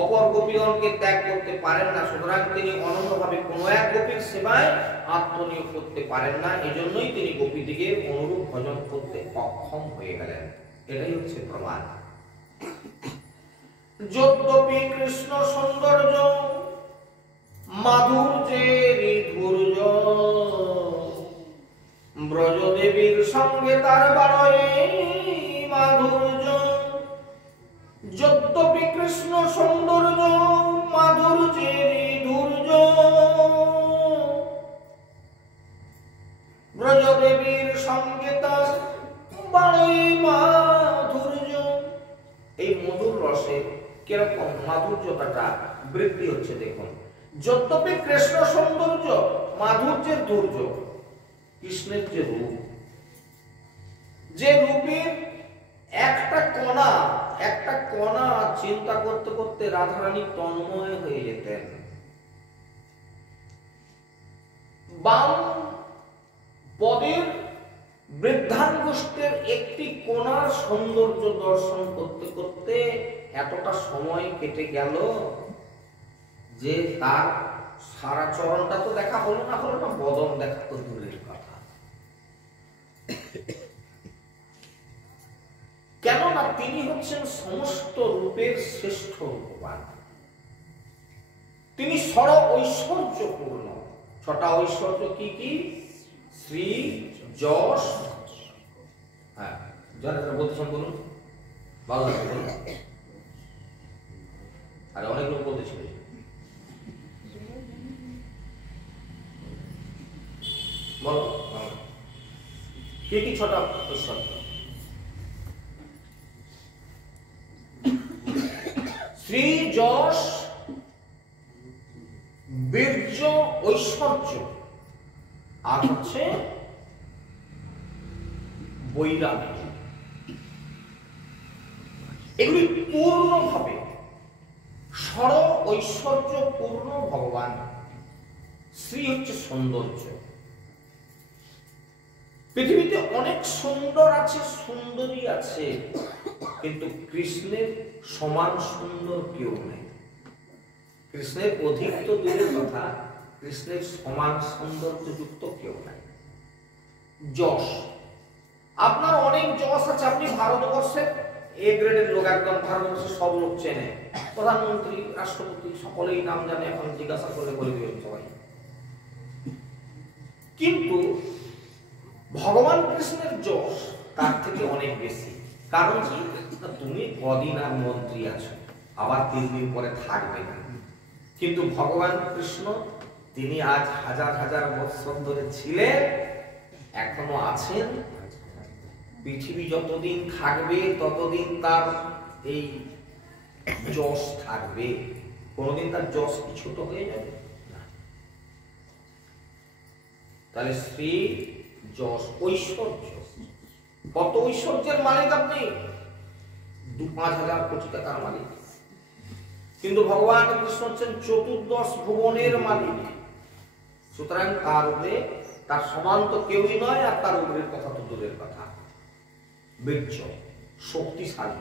অপর গোপীগণকে ত্যাগ করতে পারেন না, সুতরাং তিনি অনন্যভাবে কোনো এক গোপীর সেবায় আত্মনিয়োগ করতে পারেন না। এজন্যই তিনি গোপীদিকে অনুরূপ ভজন করতে অক্ষম হয়ে গেলেন। এটাই হচ্ছে প্রমাণ। যদ্যপি কৃষ্ণ সৌন্দর্য মাধুর্যের ধৈর্য, ব্রজদেবীর সঙ্গে তার বারয়ে মাধুর্য। যদ্যপি কৃষ্ণ সৌন্দর্য মাধুর্যের ধৈর্য, ব্রজদেবীর সঙ্গে তার বারয়ে মাধুর্য। এই মধুর রসে কিরকম মাধুর্যটা বৃদ্ধি হচ্ছে দেখুন। যদ্যপি কৃষ্ণ সৌন্দর্য মাধুর্যের ধৈর্য, কৃষ্ণের যে রূপ, যে রূপের একটা কণা চিন্তা করতে করতে রাধারানী তন্ময় হয়ে যেতেন। বাম পদের বৃদ্ধাঙ্গুষ্ঠের একটি কোণার সৌন্দর্য দর্শন করতে করতে এতটা সময় কেটে গেল যে তার সারা চরণটা তো দেখা হলো না, বদন দেখা তো দূরের কথা। কেননা তিনি হচ্ছেন সমস্ত রূপের শ্রেষ্ঠ রূপবান। তিনি সর ঐশ্বর্যপূর্ণ। 6টা ঐশ্বর্য কি কি? শ্রী, যশ, হ্যাঁ যারা বলতেছেন বলুন, ভালো লাগবে বলুন। আরে অনেক লোক বলতেছিল বলো কি কি 6টা ঐশ্বর্য? শ্রী, যশ, বীর্য, ঐশ্বর্য, আর হচ্ছে বৈরাগ্য। এগুলি পূর্ণভাবে সর ঐশ্বর্যপূর্ণ ভগবান। শ্রী হচ্ছে সৌন্দর্য। পৃথিবীতে অনেক সুন্দর আছে, সুন্দরী আছে, কিন্তু কৃষ্ণের সমান সুন্দর কেউ নেই। কৃষ্ণের অধিক তো দূরের কথা, কৃষ্ণের সমান সৌন্দর্যযুক্ত কেউ নাই। যশ, আপনার অনেক যশ আছে। আপনি ভারতবর্ষের এ গ্রেডের লোক, একদম ভারতবর্ষের সব লোক চেনে, প্রধানমন্ত্রী, রাষ্ট্রপতি, সকলেই নাম জানে, এখন জিজ্ঞাসা করলে বলে দিবেন সবাই। কিন্তু ভগবান কৃষ্ণের যশ তার থেকে অনেক বেশি। কারণ কি? তুমি কদিন আর মন্ত্রী আছো, আবার 3 দিন পরে থাকবে না। কিন্তু ভগবান কৃষ্ণ তিনি আজ হাজার হাজার বৎসর ধরে ছিলেন, এখনো আছেন। পৃথিবী যতদিন থাকবে ততদিন তার এই যশ থাকবে। কোনদিন তার যশ কি ছোট হয়ে যাবে না। তাহলে শ্রী, যশ, ঐশ্বর্য। কত ঐশ্বর্যের মালিক আপনি? 2-5 হাজার কোটি টাকার মালিক। কিন্তু ভগবান কৃষ্ণ হচ্ছেন 14 ভুবনের মালিক। সুতরাং তার উপরে তার সমান তো কেউই নয়, আর তার উপরের কথা তো দূরের কথা। বীর্য, শক্তিশালী।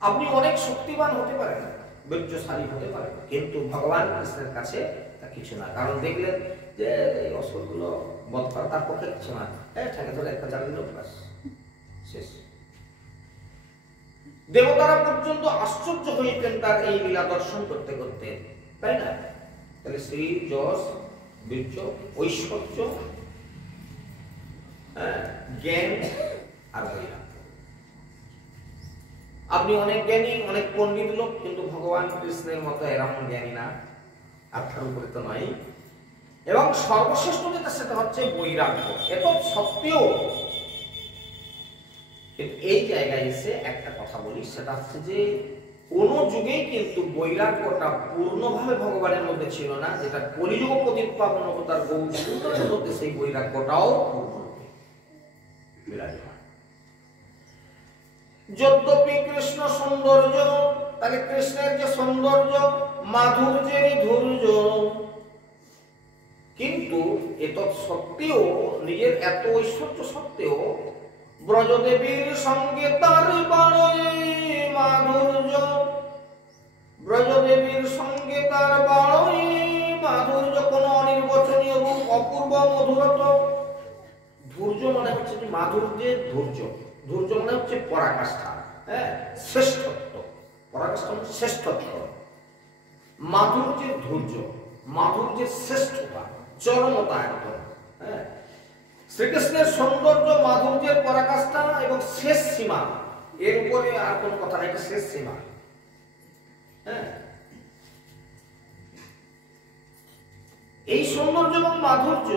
আপনি অনেক শক্তিমান হতে পারেন, বীর্যশালী হতে পারেন, কিন্তু ভগবান কৃষ্ণের কাছে তা কিছু না। কারণ দেখলেন যে এই অসুরগুলো বধ করা তার পক্ষে কিছু না, ঠেকে ধরে একটা জাল দিল, ব্যাস শেষ। দেবতারা পর্যন্ত আশ্চর্য হইতেন তার এই লীলা দর্শন করতে করতে, তাই না? তাহলে শ্রী, যশ, বীর্য, ঐশ্বর্য, জ্ঞান আর বৈরাগ্য। আপনি অনেক জ্ঞানী, অনেক পণ্ডিত লোক, কিন্তু ভগবান কৃষ্ণের মতো এরকম জ্ঞানী না, আর তার উপরে তো নয়। এবং সর্বশ্রেষ্ঠ যেটা সেটা হচ্ছে বৈরাগ্য। এত সত্ত্বেও এই জায়গায় এসে একটা কথা বলি, সেটা হচ্ছে যে কোন যুগেই কিন্তু বৈরাগ্যটা পূর্ণভাবে ভগবানের মধ্যে ছিল না। যেটা কলিযুগ প্রতিপাবন অবতার গৌরসুন্দরের মধ্যে সেই বৈরাগ্যটাও পূর্ণরূপে বিরাজমান। যদ্যপি কৃষ্ণ সৌন্দর্য, তাহলে কৃষ্ণের যে সৌন্দর্য, মাধুর্যের ধৈর্য, কিন্তু এত সত্ত্বেও, নিজের এত ঐশ্বর্য সত্ত্বেও ব্রজদেবীর সঙ্গে তার বাড়ই মাধুর্য, ব্রজদেবীর সঙ্গে তার বাড়ই মাধুর্য। কোন অনির্বচনীয় রূপ, অপূর্ব মধুরত। ধৈর্য মানে হচ্ছে যে মাধুর্যের ধৈর্য, ধৈর্য মানে হচ্ছে পরাকাষ্ঠা, শ্রেষ্ঠত্ব। পরাকাষ্ঠা মানে শ্রেষ্ঠত্ব। মাধুর্যের ধৈর্য, মাধুর্যের শ্রেষ্ঠতা, চরমতা একদম। শ্রীকৃষ্ণের সৌন্দর্য, মাধুর্যের পরাকাষ্ঠা এবং শেষ সীমা, এর উপরে আর কোন কথা নাই, শেষ সীমা। এই সৌন্দর্য এবং মাধুর্য